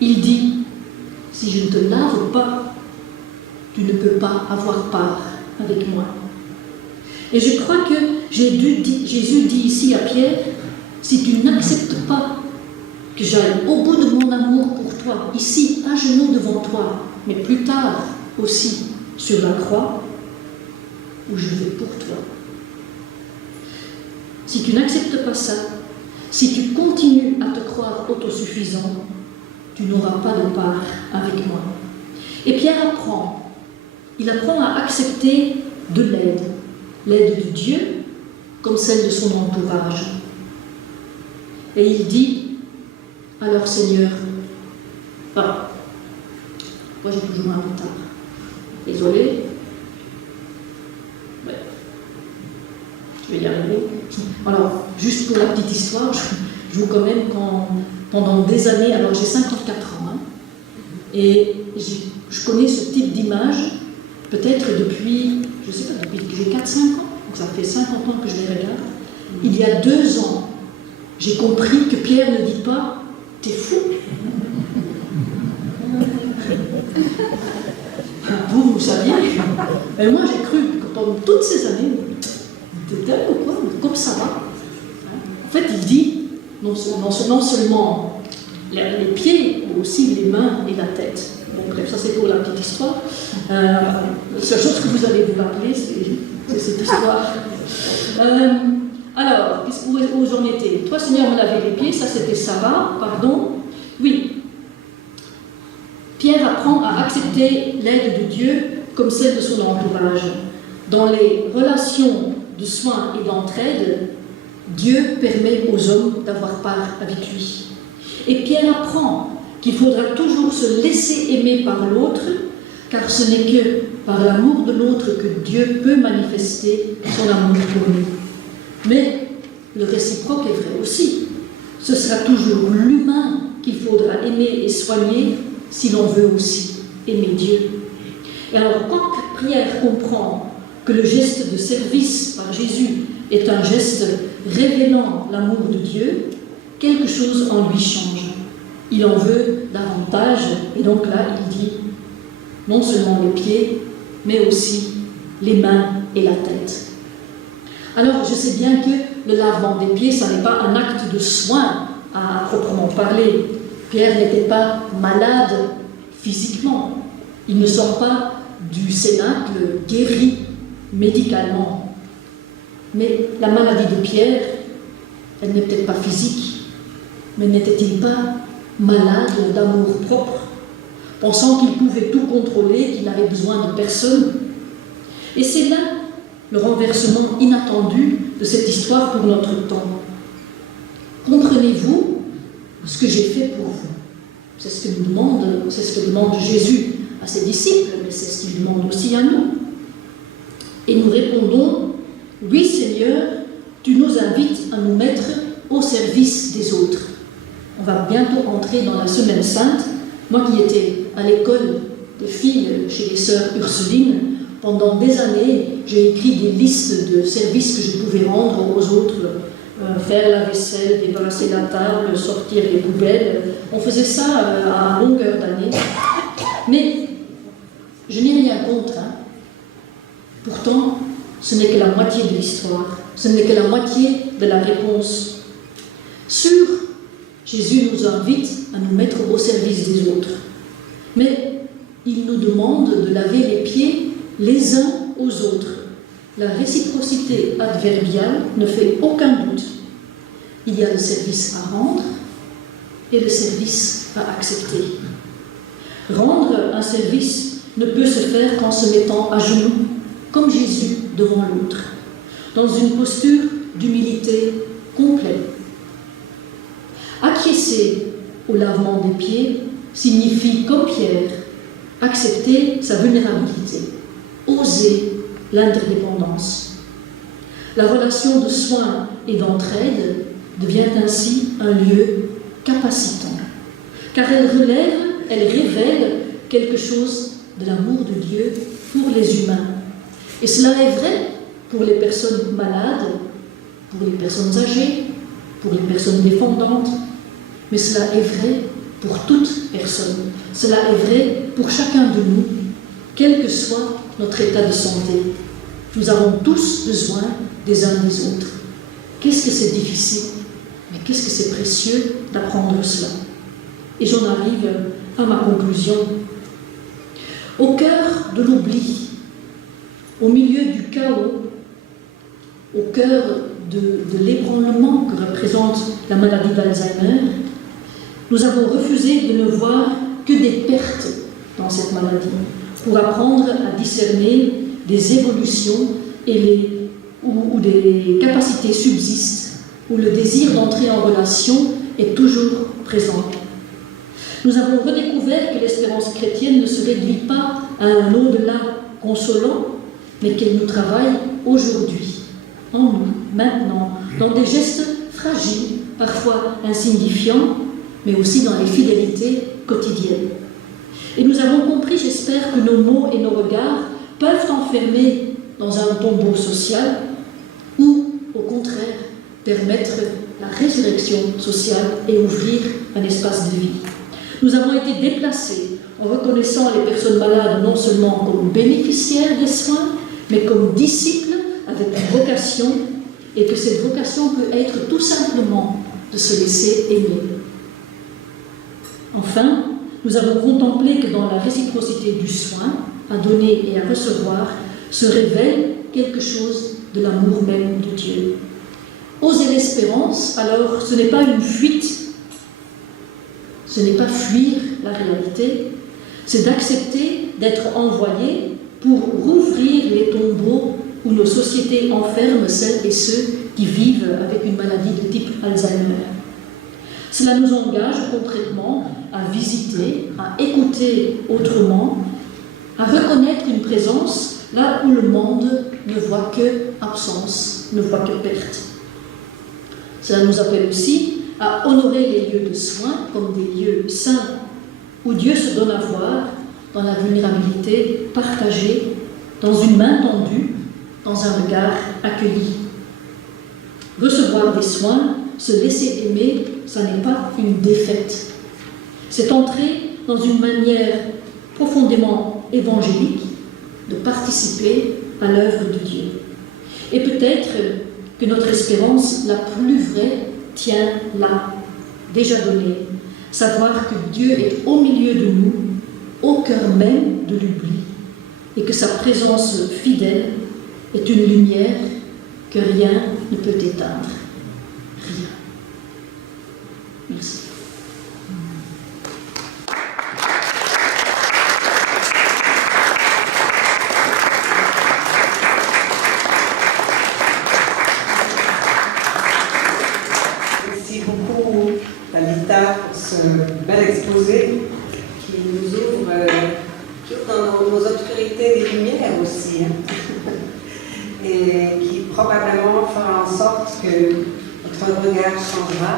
Il dit, si je ne te lave pas, tu ne peux pas avoir part avec moi. Et je crois que Jésus dit ici à Pierre, si tu n'acceptes pas que j'aille au bout de mon amour pour toi, ici, à genoux devant toi, mais plus tard aussi sur la croix, où je vais pour toi. Si tu n'acceptes pas ça, si tu continues à te croire autosuffisant, tu n'auras pas de part avec moi. Et Pierre apprend. Il apprend à accepter de l'aide de Dieu comme celle de son entourage. Et il dit, alors Seigneur, moi j'ai toujours un retard. Désolé. Ouais. Je vais y arriver. Alors, juste pour la petite histoire, je vous quand même pendant des années, alors j'ai 54 ans, hein, et je connais ce type d'image peut-être depuis, je ne sais pas, depuis que j'ai 4-5 ans, donc ça fait 50 ans que je les regarde. Il y a 2 ans, j'ai compris que Pierre ne dit pas « t'es fou ». Vous saviez. Mais moi j'ai cru, quand comme toutes ces années, t'es dingue ou quoi? Comme ça va. En fait, il dit non seulement les pieds, mais aussi les mains et la tête. Bon, bref, ça c'est pour la petite histoire. La seule chose que vous allez vous rappeler, c'est cette histoire. Alors, où j'en étais? Toi, Seigneur, me lavait les pieds, ça c'était Sarah, pardon. Oui. Pierre apprend à accepter l'aide de Dieu comme celle de son entourage. Dans les relations de soins et d'entraide, Dieu permet aux hommes d'avoir part avec lui. Et Pierre apprend qu'il faudra toujours se laisser aimer par l'autre, car ce n'est que par l'amour de l'autre que Dieu peut manifester son amour pour nous. Mais le réciproque est vrai aussi. Ce sera toujours l'humain qu'il faudra aimer et soigner si l'on veut aussi aimer Dieu. Et alors, quand Pierre comprend que le geste de service par Jésus est un geste révélant l'amour de Dieu, quelque chose en lui change. Il en veut davantage, et donc là, il dit non seulement les pieds, mais aussi les mains et la tête. Alors, je sais bien que le lavement des pieds, ça n'est pas un acte de soin à proprement parler. Pierre n'était pas malade physiquement. Il ne sort pas du cénacle guéri médicalement. Mais la maladie de Pierre, elle n'est peut-être pas physique, mais n'était-il pas malade d'amour propre, pensant qu'il pouvait tout contrôler, qu'il n'avait besoin de personne? Et c'est là le renversement inattendu de cette histoire pour notre temps. Comprenez-vous ce que j'ai fait pour vous? C'est ce que demande Jésus à ses disciples, mais c'est ce qu'il demande aussi à nous. Et nous répondons, oui Seigneur, tu nous invites à nous mettre au service des autres. On va bientôt entrer dans la Semaine Sainte. Moi qui étais à l'école des filles chez les sœurs Ursulines, pendant des années, j'ai écrit des listes de services que je pouvais rendre aux autres, faire la vaisselle, débarrasser la table, sortir les poubelles. On faisait ça à longueur d'année. Mais je n'ai rien contre. Pourtant, ce n'est que la moitié de l'histoire. Ce n'est que la moitié de la réponse. Sûr, Jésus nous invite à nous mettre au service des autres. Mais il nous demande de laver les pieds les uns aux autres. La réciprocité adverbiale ne fait aucun doute. Il y a le service à rendre et le service à accepter. Rendre un service ne peut se faire qu'en se mettant à genoux, comme Jésus devant l'autre, dans une posture d'humilité complète. Acquiescer au lavement des pieds signifie, comme Pierre, accepter sa vulnérabilité, oser l'interdépendance. La relation de soins et d'entraide devient ainsi un lieu capacitant, car elle révèle quelque chose de l'amour de Dieu pour les humains. Et cela est vrai pour les personnes malades, pour les personnes âgées, pour les personnes dépendantes, mais cela est vrai pour toute personne. Cela est vrai pour chacun de nous, quel que soit notre état de santé. Nous avons tous besoin des uns des autres. Qu'est-ce que c'est difficile, mais qu'est-ce que c'est précieux d'apprendre cela. Et j'en arrive à ma conclusion. Au cœur de l'oubli, au milieu du chaos, au cœur de l'ébranlement que représente la maladie d'Alzheimer, nous avons refusé de ne voir que des pertes dans cette maladie, pour apprendre à discerner des évolutions où des capacités subsistent, où le désir d'entrer en relation est toujours présent. Nous avons redécouvert que l'espérance chrétienne ne se réduit pas à un au-delà consolant, mais qu'elle nous travaille aujourd'hui, en nous, maintenant, dans des gestes fragiles, parfois insignifiants, mais aussi dans les fidélités quotidiennes. Et nous avons compris, j'espère, que nos mots et nos regards peuvent enfermer dans un tombeau social ou, au contraire, permettre la résurrection sociale et ouvrir un espace de vie. Nous avons été déplacés en reconnaissant les personnes malades non seulement comme bénéficiaires des soins, mais comme disciple avec une vocation, et que cette vocation peut être tout simplement de se laisser aimer. Enfin, nous avons contemplé que dans la réciprocité du soin, à donner et à recevoir, se révèle quelque chose de l'amour même de Dieu. Oser l'espérance, alors, ce n'est pas une fuite, ce n'est pas fuir la réalité, c'est d'accepter d'être envoyé pour rouvrir les tombeaux où nos sociétés enferment celles et ceux qui vivent avec une maladie de type Alzheimer. Cela nous engage concrètement à visiter, à écouter autrement, à reconnaître une présence là où le monde ne voit que absence, ne voit que perte. Cela nous appelle aussi à honorer les lieux de soins comme des lieux saints où Dieu se donne à voir dans la vulnérabilité partagée, dans une main tendue, dans un regard accueilli. Recevoir des soins, se laisser aimer, ça n'est pas une défaite. C'est entrer dans une manière profondément évangélique de participer à l'œuvre de Dieu. Et peut-être que notre espérance la plus vraie tient là, déjà donnée, savoir que Dieu est au milieu de nous, au cœur même de l'oubli, et que sa présence fidèle est une lumière que rien ne peut éteindre. Rien. Merci. Merci beaucoup, Talita, pour ce bel exposé qui nous ouvre dans nos obscurités des lumières aussi, et qui probablement fera en sorte que notre regard changera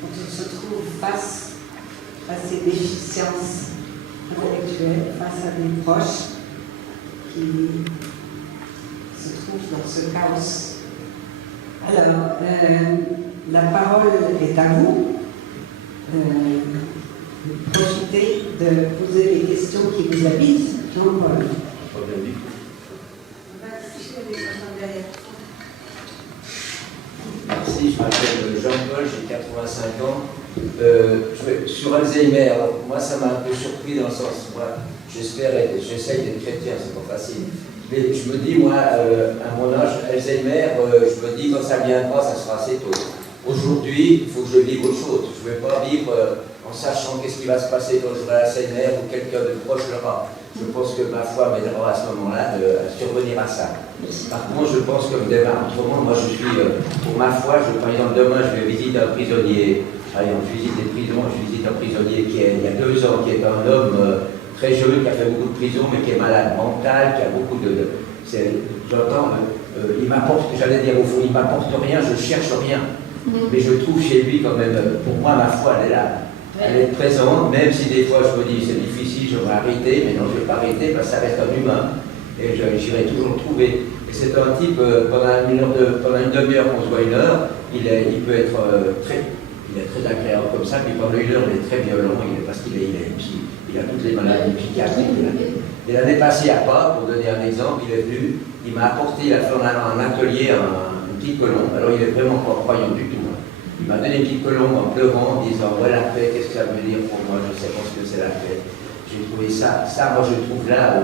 quand on se trouve face à ces déficiences intellectuelles, face à des proches qui se trouvent dans ce chaos. Alors, la parole est à vous. Profitez de poser les questions qui vous habitent. Jean-Paul. Merci, je m'appelle Jean-Paul, j'ai 85 ans. Sur Alzheimer, moi ça m'a un peu surpris dans le sens, moi j'essaye d'être chrétien, c'est pas facile. Mais je me dis, moi, à mon âge, Alzheimer, je me dis quand ça viendra, ça sera assez tôt. Aujourd'hui, il faut que je vive autre chose. Je ne vais pas vivre en sachant qu'est-ce qui va se passer quand j'aurai Alzheimer ou quelqu'un de proche l'aura. Je pense que ma foi m'aidera à ce moment-là à survenir à ça. Par contre, je pense que autrement, moi je suis, pour ma foi, par exemple, demain je vais visiter un prisonnier. Par exemple, je visite des prisons, je visite un prisonnier qui est, il y a 2 ans, qui est un homme très jeune, qui a fait beaucoup de prison, mais qui est malade mental, qui a beaucoup de j'entends, il m'apporte, j'allais dire au fond, il m'apporte rien, je cherche rien. Mais je trouve chez lui quand même, pour moi, ma foi, elle est là. Elle est présente, même si des fois je me dis c'est difficile, je vais arrêter, mais non, je ne vais pas arrêter parce que ça reste un humain. Et j'irai toujours le trouver. Et c'est un type, pendant une demi-heure, qu'on se voit 1 heure, il peut être il est très agréable comme ça, puis pendant 1 heure, il est très violent, parce qu'il a toutes les maladies psychiatriques. Et l'année passée, à Pâques, pour donner un exemple, il est venu, il m'a apporté, il a fait un atelier, une petite colombe. Alors il est vraiment pas croyant du tout. Il m'a donné une petite colombe en pleurant, en disant ouais, la paix, qu'est-ce que ça veut dire pour moi, je sais pas ce que c'est la paix. J'ai trouvé ça, moi je trouve là,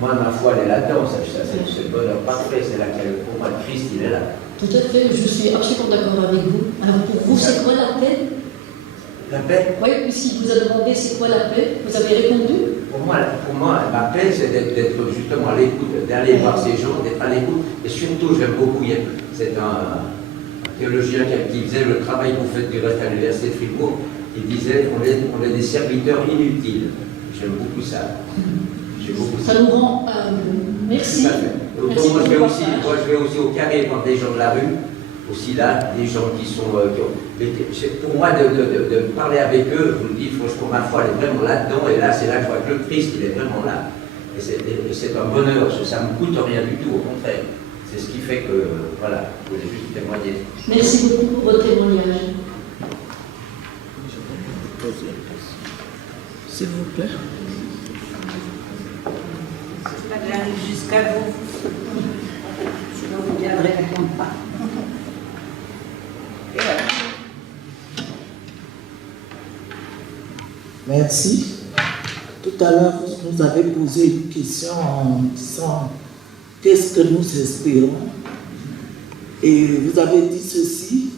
moi ma foi elle est là-dedans, c'est le bonheur parfait, c'est là pour moi le Christ il est là. Tout à fait, je suis absolument d'accord avec vous. Alors pour vous, c'est quoi la paix? La paix? Oui, si vous avez demandé c'est quoi la paix, vous avez répondu? Pour moi ma paix c'est d'être justement à l'écoute, d'aller voir ces gens, d'être à l'écoute, et surtout j'aime beaucoup, c'est un théologien qui faisait le travail qu'on fait du reste à l'université de Fribourg, il disait qu'on est des serviteurs inutiles. J'aime beaucoup ça. Ça nous rend... merci. Merci moi, je vais aussi au carré voir des gens de la rue, aussi là, des gens qui sont... pour moi, de parler avec eux, je vous le dis, franchement, ma foi, elle est vraiment là-dedans, et là, c'est là que je vois que le Christ, il est vraiment là. Et c'est un bonheur, ça ne me coûte rien du tout, au contraire. C'est ce qui fait que, voilà, je voulais juste témoigner. Merci beaucoup pour votre témoignage. S'il vous plaît. J'arrive jusqu'à vous. vous ne viendrez répondre pas. Et voilà. Merci. Tout à l'heure, vous nous avez posé une question en disant qu'est-ce que nous espérons. Et vous avez dit ceci,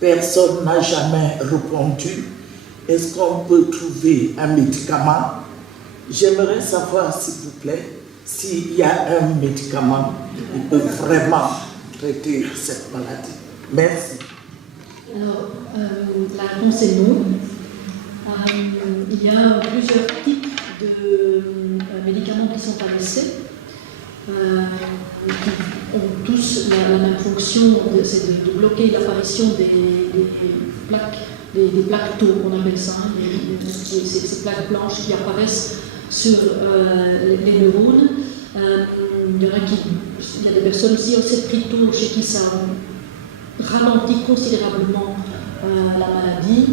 personne n'a jamais répondu. Est-ce qu'on peut trouver un médicament? J'aimerais savoir, s'il vous plaît, s'il y a un médicament qui peut vraiment traiter cette maladie. Merci. Alors, la réponse est non. Il y a plusieurs types de médicaments qui sont à l'essai, qui ont tous la même fonction, c'est de bloquer l'apparition des plaques tau, on appelle ça, ces plaques blanches qui apparaissent sur les neurones. Il y a des personnes aussi au septritol chez qui ça ralentit considérablement la maladie.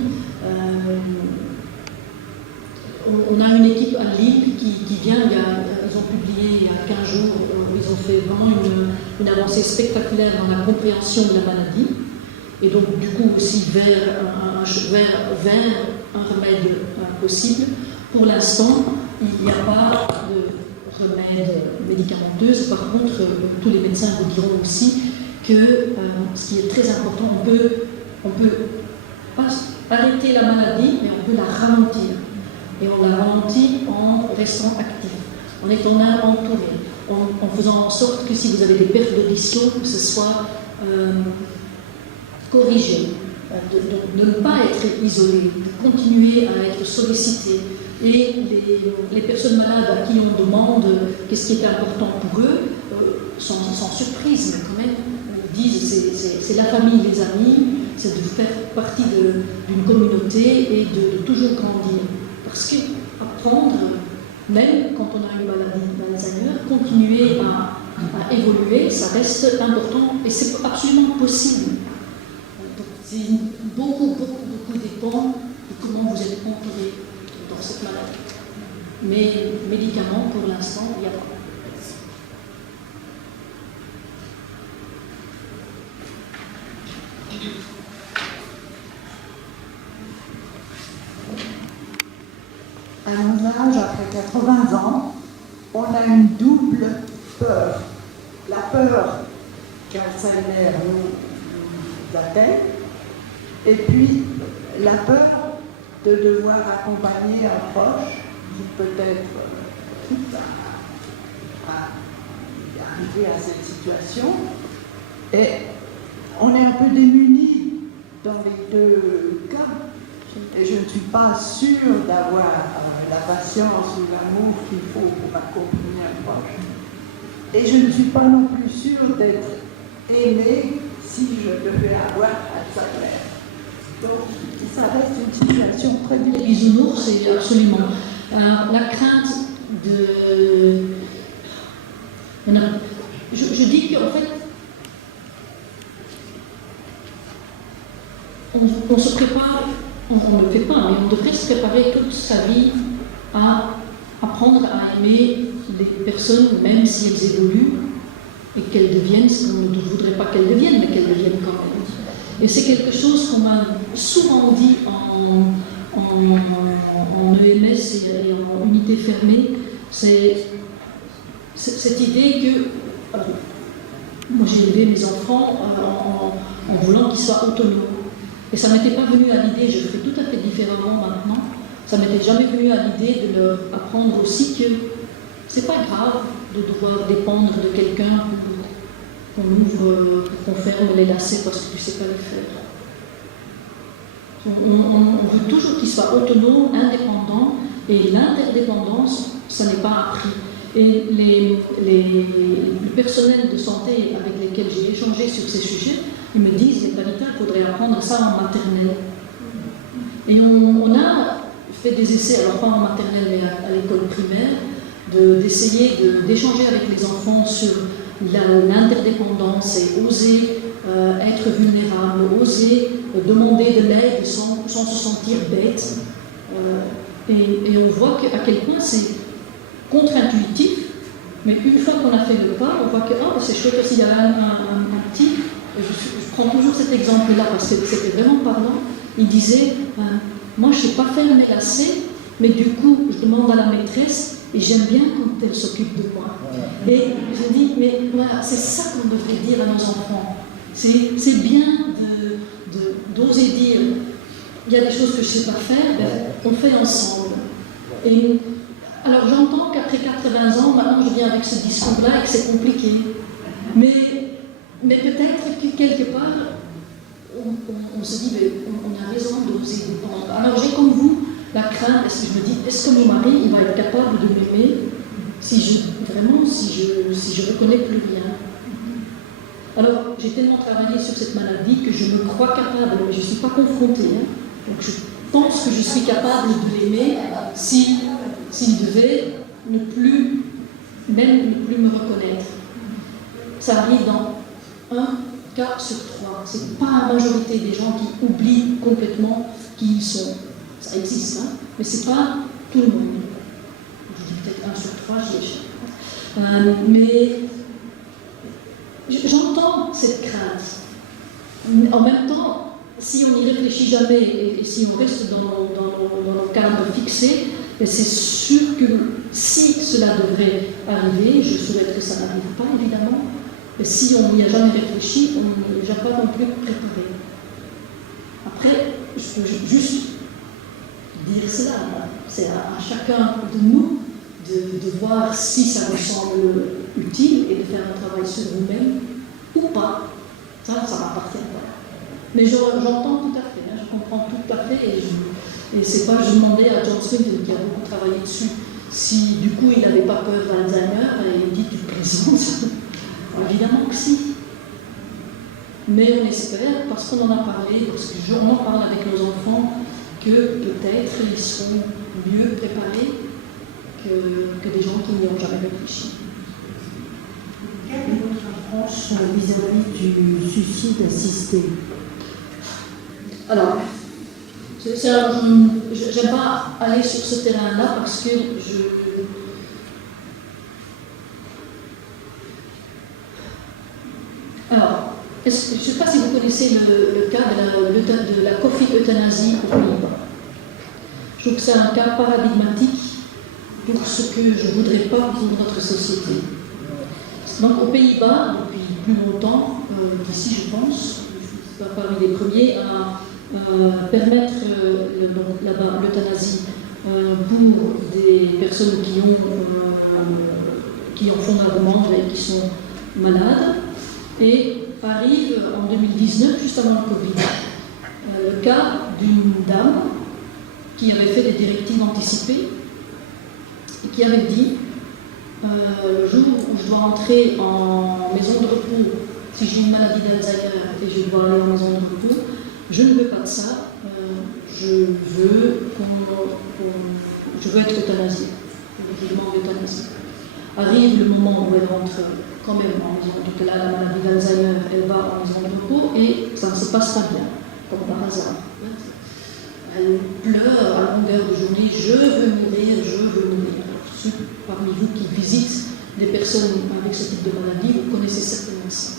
On a une équipe à Lille qui vient, ils ont publié il y a 15 jours, ils ont fait vraiment une avancée spectaculaire dans la compréhension de la maladie, et donc du coup aussi vers un remède possible. Pour l'instant, il n'y a pas de remède médicamenteux. Par contre, tous les médecins vous diront aussi que ce qui est très important, on peut pas arrêter la maladie, mais on peut la ralentir. Et on la ralentit en restant actif, en étant entouré, en faisant en sorte que si vous avez des pertes d'audition, que ce soit corrigé, de ne pas être isolé, de continuer à être sollicité. Et les personnes malades à qui on demande qu'est-ce qui est important pour eux, sans surprise, mais quand même, disent c'est la famille, les amis, c'est de faire partie d'une communauté et de toujours grandir. Parce qu'apprendre, même quand on a une maladie d'Alzheimer, continuer à évoluer, ça reste important et c'est absolument possible. Donc, c'est beaucoup dépend de comment vous êtes entouré dans cette maladie. Mais médicaments, pour l'instant, il n'y a pas. À mon âge, après 80 ans, on a une double peur. La peur qu'Alzheimer nous atteigne, et puis la peur de devoir accompagner un proche qui peut-être arrivé à cette situation. Et on est un peu démunis dans les deux cas. Et je ne suis pas sûre d'avoir la patience ou l'amour qu'il faut pour accompagner un proche. Et je ne suis pas non plus sûre d'être aimée si je devais avoir Alzheimer. Donc, ça reste une situation très difficile. Les bisounours, c'est absolument. La crainte de. Je dis qu'en fait, on se prépare. On ne le fait pas, mais on devrait se préparer toute sa vie à apprendre à aimer les personnes, même si elles évoluent et qu'elles deviennent ce qu'on ne voudrait pas qu'elles deviennent, mais qu'elles deviennent quand même. Et c'est quelque chose qu'on m'a souvent dit en EMS et en unité fermée, c'est cette idée que moi j'ai élevé mes enfants en voulant qu'ils soient autonomes. Et ça ne m'était pas venu à l'idée, je le fais tout à fait différemment maintenant, ça ne m'était jamais venu à l'idée de leur apprendre aussi que c'est pas grave de devoir dépendre de quelqu'un pour qu'on ouvre, pour qu'on ferme les lacets parce que tu ne sais pas les faire. On veut toujours qu'ils soient autonomes, indépendants, et l'interdépendance, ça n'est pas appris. Et le personnel de santé avec lesquels j'ai échangé sur ces sujets, ils me disent, Vanita, il faudrait apprendre ça en maternelle. Et on a fait des essais, alors pas en maternelle mais à l'école primaire, d'essayer d'échanger avec les enfants sur l'interdépendance et oser être vulnérable, oser demander de l'aide sans se sentir bête. Et on voit à quel point c'est contre-intuitif, Mais une fois qu'on a fait le pas, on voit que c'est chouette aussi, il y avait un petit, je prends toujours cet exemple-là parce que c'était vraiment parlant, il disait, moi je ne sais pas faire mes lacets, mais du coup je demande à la maîtresse et j'aime bien quand elle s'occupe de moi. Et je dis, mais voilà, c'est ça qu'on devrait dire à nos enfants. C'est bien d'oser dire, il y a des choses que je ne sais pas faire, ben, on fait ensemble. Et alors j'entends qu'après 80 ans, maintenant je viens avec ce discours-là et que c'est compliqué. Mais peut-être que quelque part, on se dit, mais on a raison d'oser dépendre. Alors j'ai comme vous la crainte, est-ce que je me dis, est-ce que mon mari il va être capable de m'aimer si je reconnais plus rien? Alors j'ai tellement travaillé sur cette maladie que je me crois capable, mais je ne suis pas confrontée. Hein. Donc je pense que je suis capable de l'aimer s'il devait ne plus me reconnaître. Ça arrive dans 1 cas sur 3. Ce n'est pas la majorité des gens qui oublient complètement qui ils sont. Ça existe, hein, mais ce n'est pas tout le monde. Je dis peut-être 1 sur 3, j'y échappe. Mais j'entends cette crainte. En même temps, si on n'y réfléchit jamais et si on reste dans nos cadres fixés, c'est sûr que si cela devrait arriver, je souhaite que ça n'arrive pas évidemment, mais si on n'y a jamais réfléchi, on n'est déjà pas non plus préparé. Après, je peux juste dire cela, c'est à chacun de nous de voir si ça nous semble utile et de faire un travail sur nous-mêmes ou pas. Ça m'appartient pas. Mais j'entends tout à fait, hein, je comprends tout à fait et c'est pas, je demandais à John Smith qui a beaucoup travaillé dessus, si du coup il n'avait pas peur d'Alzheimer et il dit tu plaisantes. Évidemment que si. Mais on espère, parce qu'on en a parlé, parce que j'en parle avec nos enfants, que peut-être ils seront mieux préparés que des gens qui n'y ont jamais réfléchi. Quelle est votre approche vis-à-vis du suicide assisté? Alors, j'aime pas aller sur ce terrain-là parce que Alors, je ne sais pas si vous connaissez le cas de la coffee-euthanasie aux Pays-Bas. Je trouve que c'est un cas paradigmatique pour ce que je ne voudrais pas pour notre société. Donc aux Pays-Bas, depuis plus longtemps, d'ici je pense, je suis parmi les premiers à permettre là-bas l'euthanasie pour des personnes qui en font la demande et qui sont malades. Et arrive en 2019, juste avant le Covid, le cas d'une dame qui avait fait des directives anticipées et qui avait dit le jour où je dois entrer en maison de repos, si j'ai une maladie d'Alzheimer et je dois aller en maison de repos, je ne veux pas de ça, je veux être euthanasiée, je demande l'euthanasie. Arrive le moment où elle rentre quand même en maison, donc là la maladie d'Alzheimer, elle va en maison de repos et ça ne se passe pas bien, comme par hasard. Elle pleure à longueur de journée, je veux mourir, je veux mourir. Ceux parmi vous qui visitent des personnes avec ce type de maladie, vous connaissez certainement ça.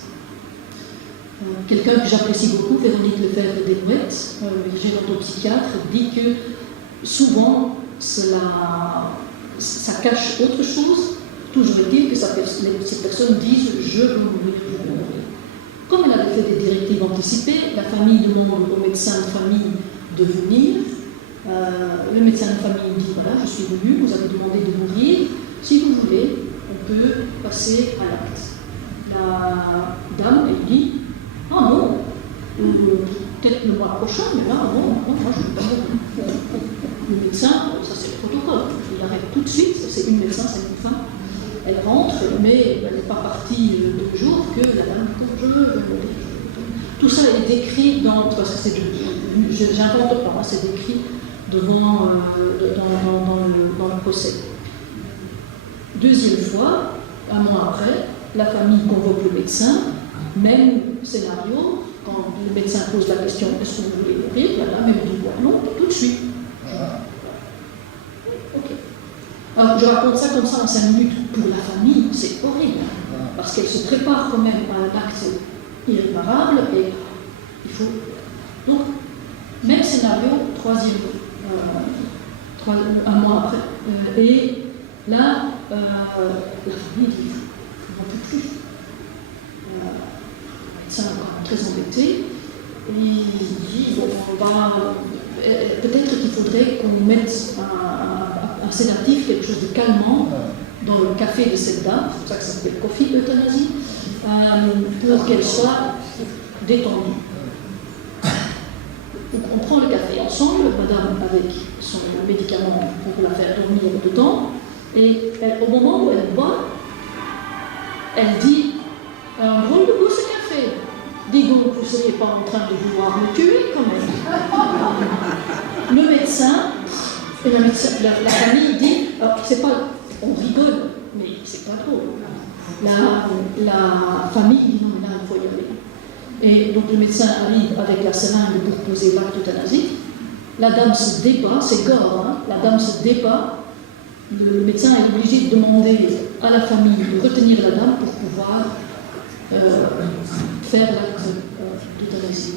Quelqu'un que j'apprécie beaucoup, Véronique Lefebvre-Desbouettes, gérontopsychiatre, dit que souvent ça cache autre chose. Toujours est-il que ces personnes disent « je veux mourir, je veux mourir ». Comme elle avait fait des directives anticipées, la famille demande au médecin de famille de venir. Le médecin de famille dit « voilà, je suis venu, vous avez demandé de mourir. Si vous voulez, on peut passer à l'acte ». La dame, elle dit « ah non, peut-être le mois prochain, mais là, non, moi je ne veux pas mourir ». Le médecin, ça c'est le protocole, il arrête tout de suite, c'est une médecin, c'est une femme. Elle rentre, mais elle n'est pas partie 2 jours que la dame dit « je veux mourir ». Tout ça est décrit dans, parce que j'invente pas, c'est décrit dans le procès. Deuxième fois, 1 mois après, la famille convoque le médecin, même scénario, quand le médecin pose la question « est-ce que vous voulez mourir ?» la dame elle dit « non, tout de suite ». Ok. Alors, je raconte ça comme ça en 5 minutes. Pour la famille, c'est horrible. Parce qu'elle se prépare quand même à un acte irréparable et il faut. Donc, même scénario, un mois après. Et là, la famille dit on n'en peut plus. Le médecin est encore très embêté. Et il dit bon, peut-être qu'il faudrait qu'on mette un sédatif, quelque chose de calmant, dans le café de cette dame, c'est pour ça que ça s'appelle Coffee Euthanasie, pour qu'elle soit détendue. Donc on prend le café ensemble, madame avec son médicament pour la faire dormir dedans, et au moment où elle boit, elle dit un drôle de goût ce café. Dis donc, vous ne seriez pas en train de vouloir me tuer quand même. Le médecin, et la famille dit, alors c'est pas, on rigole, mais c'est pas drôle. La famille dit non, mais là il faut y aller. Et donc le médecin arrive avec la seringue pour poser l'acte euthanasie. La dame se débat, c'est gore, hein, la dame se débat. Le médecin est obligé de demander à la famille de retenir la dame pour pouvoir faire l'acte d'euthanasie.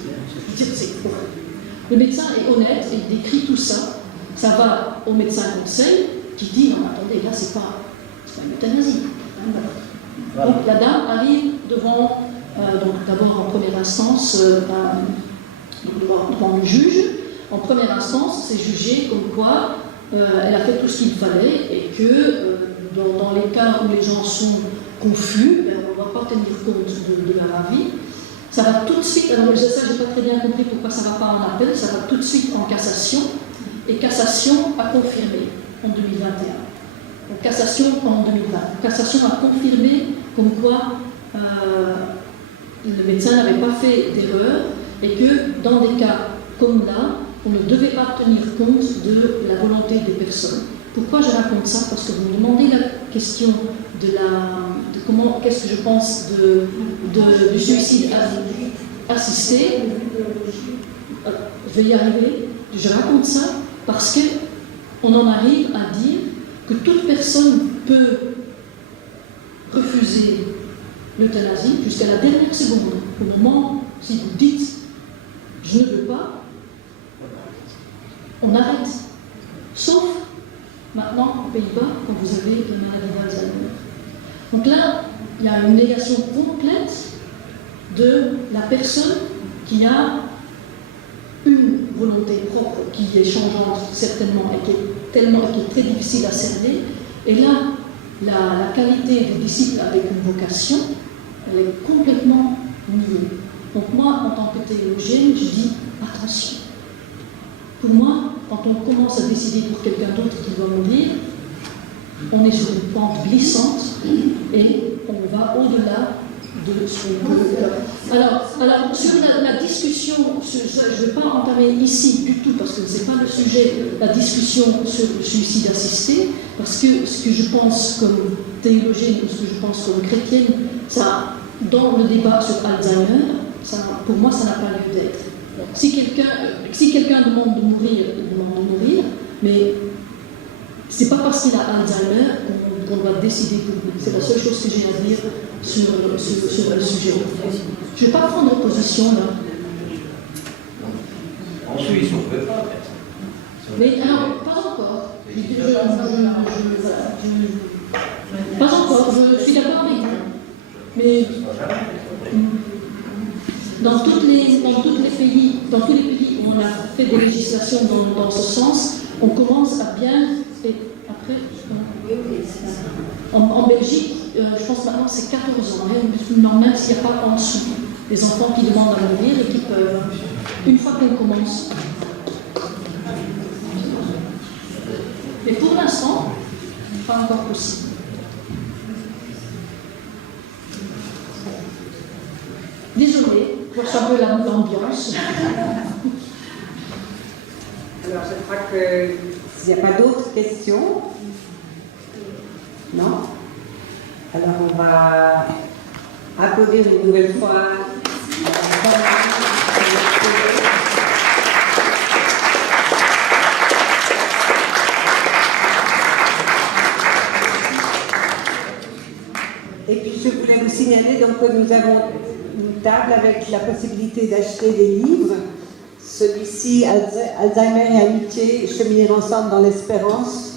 Le médecin est honnête et il décrit tout ça. Ça va au médecin conseil qui dit non, attendez, là c'est pas une euthanasie. Donc la dame arrive devant, donc d'abord en première instance, devant le juge. En première instance, c'est jugé comme quoi elle a fait tout ce qu'il fallait et que dans les cas où les gens sont confus, on ne va pas tenir compte de leur avis. Ça va tout de suite, alors ça je n'ai pas très bien compris pourquoi ça ne va pas en appel, ça va tout de suite en cassation, et cassation a confirmé en 2021. Donc cassation en 2020. Cassation a confirmé comme quoi le médecin n'avait pas fait d'erreur et que dans des cas comme là, on ne devait pas tenir compte de la volonté des personnes. Pourquoi je raconte ça? Parce que vous me demandez la question de comment, qu'est-ce que je pense du suicide assisté. Je vais y arriver. Je raconte ça parce qu'on en arrive à dire que toute personne peut refuser l'euthanasie jusqu'à la dernière seconde. Au moment, si vous dites « je ne veux pas », on arrête. Sauf maintenant aux Pays-Bas, quand vous avez une maladie d'Alzheimer. Donc là, il y a une négation complète de la personne qui a une volonté propre, qui est changeante certainement et qui est très difficile à cerner. Et là, la qualité du disciple avec une vocation, elle est complètement niée. Donc moi, en tant que théologienne, je dis attention. Pour moi, quand on commence à décider pour quelqu'un d'autre qui doit mourir, on est sur une pente glissante et on va au-delà de ce qu'on peut. Alors sur la discussion, je ne vais pas entamer ici du tout, parce que ce n'est pas le sujet, la discussion sur le suicide assisté, parce que ce que je pense comme théologienne ou ce que je pense comme chrétienne, ça, dans le débat sur Alzheimer, pour moi, ça n'a pas lieu d'être. Si quelqu'un demande de mourir, il demande de mourir, mais c'est pas parce qu'il a Alzheimer qu'on doit décider pour lui. C'est la seule chose que j'ai à dire sur le sujet. Je ne vais pas prendre position là. En Suisse, on ne peut pas. Mais alors, pas encore. Pas encore, je suis d'accord avec vous. Mais dans tous les pays où on a fait des législations dans ce sens, on commence à bien. Et après, en Belgique, je pense maintenant c'est 14 ans, hein, même s'il n'y a pas en dessous des enfants qui demandent à mourir et qui peuvent, une fois qu'on commence. Mais pour l'instant, pas encore possible. Désolée, je un peu l'ambiance. Alors, je crois que s'il n'y a pas d'autres questions, non? Alors, on va applaudir une nouvelle fois. signaler donc que nous avons une table avec la possibilité d'acheter des livres. Celui-ci, Alzheimer et amitié, cheminer ensemble dans l'espérance.